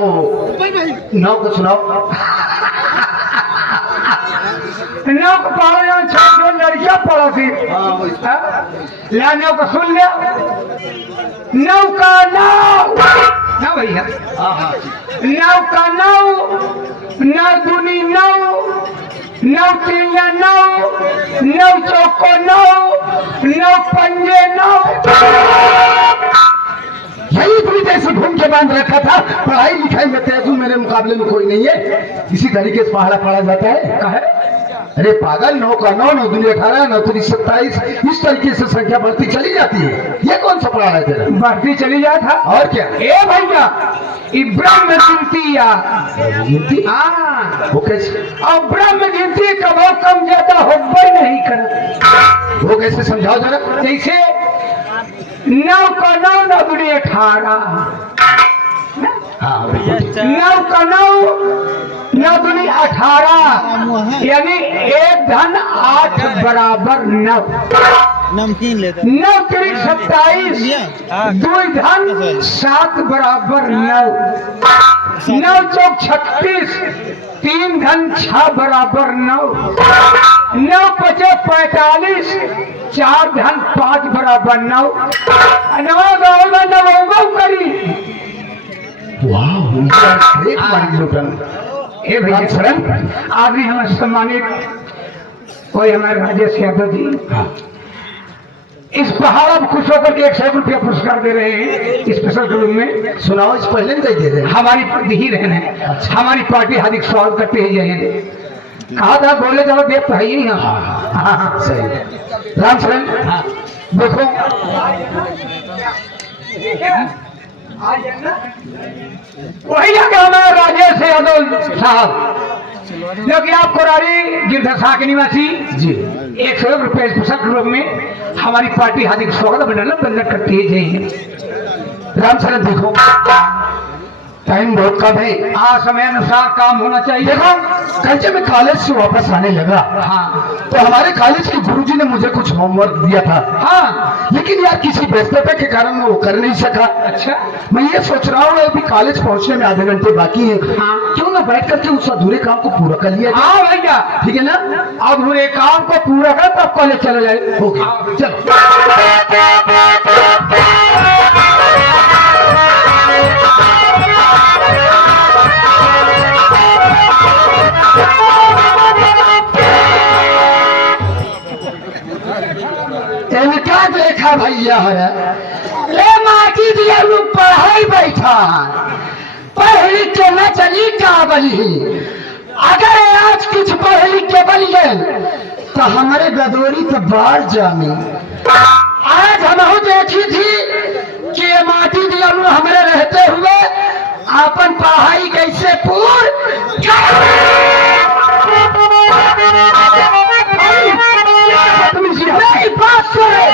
नौ को सुनाओ। नौ को पढ़ो जो लड़कियां पढ़ो थी नौ को सुन लिया। नौ का नौ ना भैया नौ का नौ दुनी नौ, नौ तिरिया नौ, नौ चौको नौ, नौ पंजे नौ। के बांध रखा था। पढ़ाई लिखाई में तेजू मेरे मुकाबले में कोई नहीं है। इसी तरीके से पहाड़ा पढ़ा जाता है। कहा अरे पागल, 9 का 9, 9 दूनी 18, 9 दूनी 27, इस तरीके से संख्या बढ़ती चली जाती है। ये कौन सा पढ़ा है तेरा? बढ़ती चली जाता और क्या? ए भैया, ब्रह्म गिनती या गिनती, हाँ वो कैसे? और ब्रह्म गिनती कभी कम ज्यादा होबे नहीं कर। वो कैसे समझाओ जरा। जैसे 9 का 9, 9 दूनी 18, हाँ 9 का 9, 9 दूनी 18, यानी 1 धन 8 बराबर 9। नमकीन लेता 9 त्रिक 27, 2 धन 7 बराबर 9, 9 चौक 36, 3 धन 6 बराबर 9, 9 पचे 45, 4 धन 5 बराबर 9। करी ए भैया शरण आदमी हमारे सम्मानित कोई हमारे राजेश यादव जी इस पहाड़ में खुश होकर के 100 रुपया पुरस्कार दे रहे हैं स्पेशल क्लब में। सुनाओ, इस पहले नहीं दे रहे? हमारी ही रहने हमारी पार्टी हार्दिक स्वागत करते हैं। कहा था बोले चलो देख तो है ही। हाँ सही राम शरण। देखो वही आगे हमारे राजेश यादव साहब जो कि आपको रारी गिरधसा के निवासी जी 100 रुपये स्पेशल क्लब में हमारी पार्टी हार्दिक स्वागत अभिनंदन करती है। जय राम शरण। देखो टाइम बहुत कम है, समय अनुसार काम होना चाहिए। देखो कल मैं कॉलेज से वापस आने लगा, हाँ तो हमारे कॉलेज के गुरुजी ने मुझे कुछ होमवर्क दिया था, हाँ लेकिन यार किसी व्यस्तता के कारण मैं वो कर नहीं सका। अच्छा, मैं ये सोच रहा हूँ अभी कॉलेज पहुँचने में आधे घंटे बाकी है, हाँ क्यों ना बैठ करके उस अधूरे काम को पूरा कर लिया। हाँ भैया ठीक है ना, अधूरे काम को पूरा कर तब कॉलेज चला जाए। ओके चलो। इनका देखा भैया है ले माटी दिया पढ़ाई बैठा पढ़ लिख के न चली का बली। अगर आज कुछ पढ़ लिख के बलिए तो हमारे गदोरी तो बाहर जामी। आज हम देखी थी कि ये माटी दिया हमारे रहते हुए अपन पढ़ाई कैसे पूर बात सुने।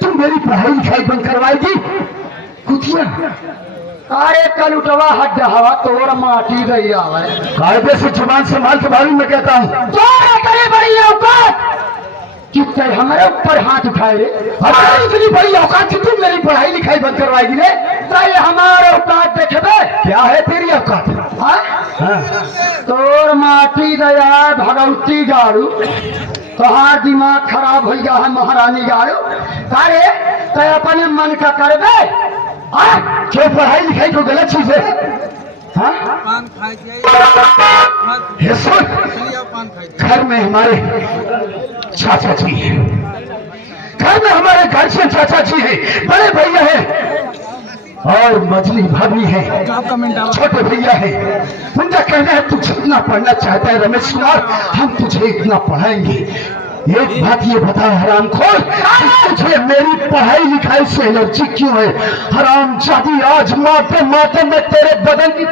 तुम मेरी पढ़ाई लिखाई बंद करवाएगी कुतिया। अरे कल उठवा हट हवा तोड़ माटी गई आवे कायदे से जुबान संभाल के बारे में कहता हूँ। बड़ी बड़ी औकात कितने हमारे ऊपर हाथ उठाए रे, हमारी इतनी बड़ी औकात तुम मेरी पढ़ाई लिखाई बंद करवाएगी रे। तो हमारे औकात देखे क्या है तेरी औकात? तोड़ माटी गया भगवती गाड़ू तोहार दिमाग खराब हो गया है महारानी गाड़ू। अरे तो अपने मन का करबे क्यों? पढ़ाई लिखाई को गलत चीज है। हाँ पान खाए थे ये सुन, पान खाए घर में हमारे चाचा जी हैं, घर में हमारे गार्जियन चाचा जी हैं, बड़े भैया हैं और मजली भाभी है, छोटे भैया है। उनका कहना है तू जितना पढ़ना चाहता है रमेश कुमार, हम तुझे इतना पढ़ाएंगे। एक बात ये बता हरामखोर, तुझे मेरी पढ़ाई लिखाई से एलर्जी क्यों है? हराम जादी, आज माते माते में तेरे बदन की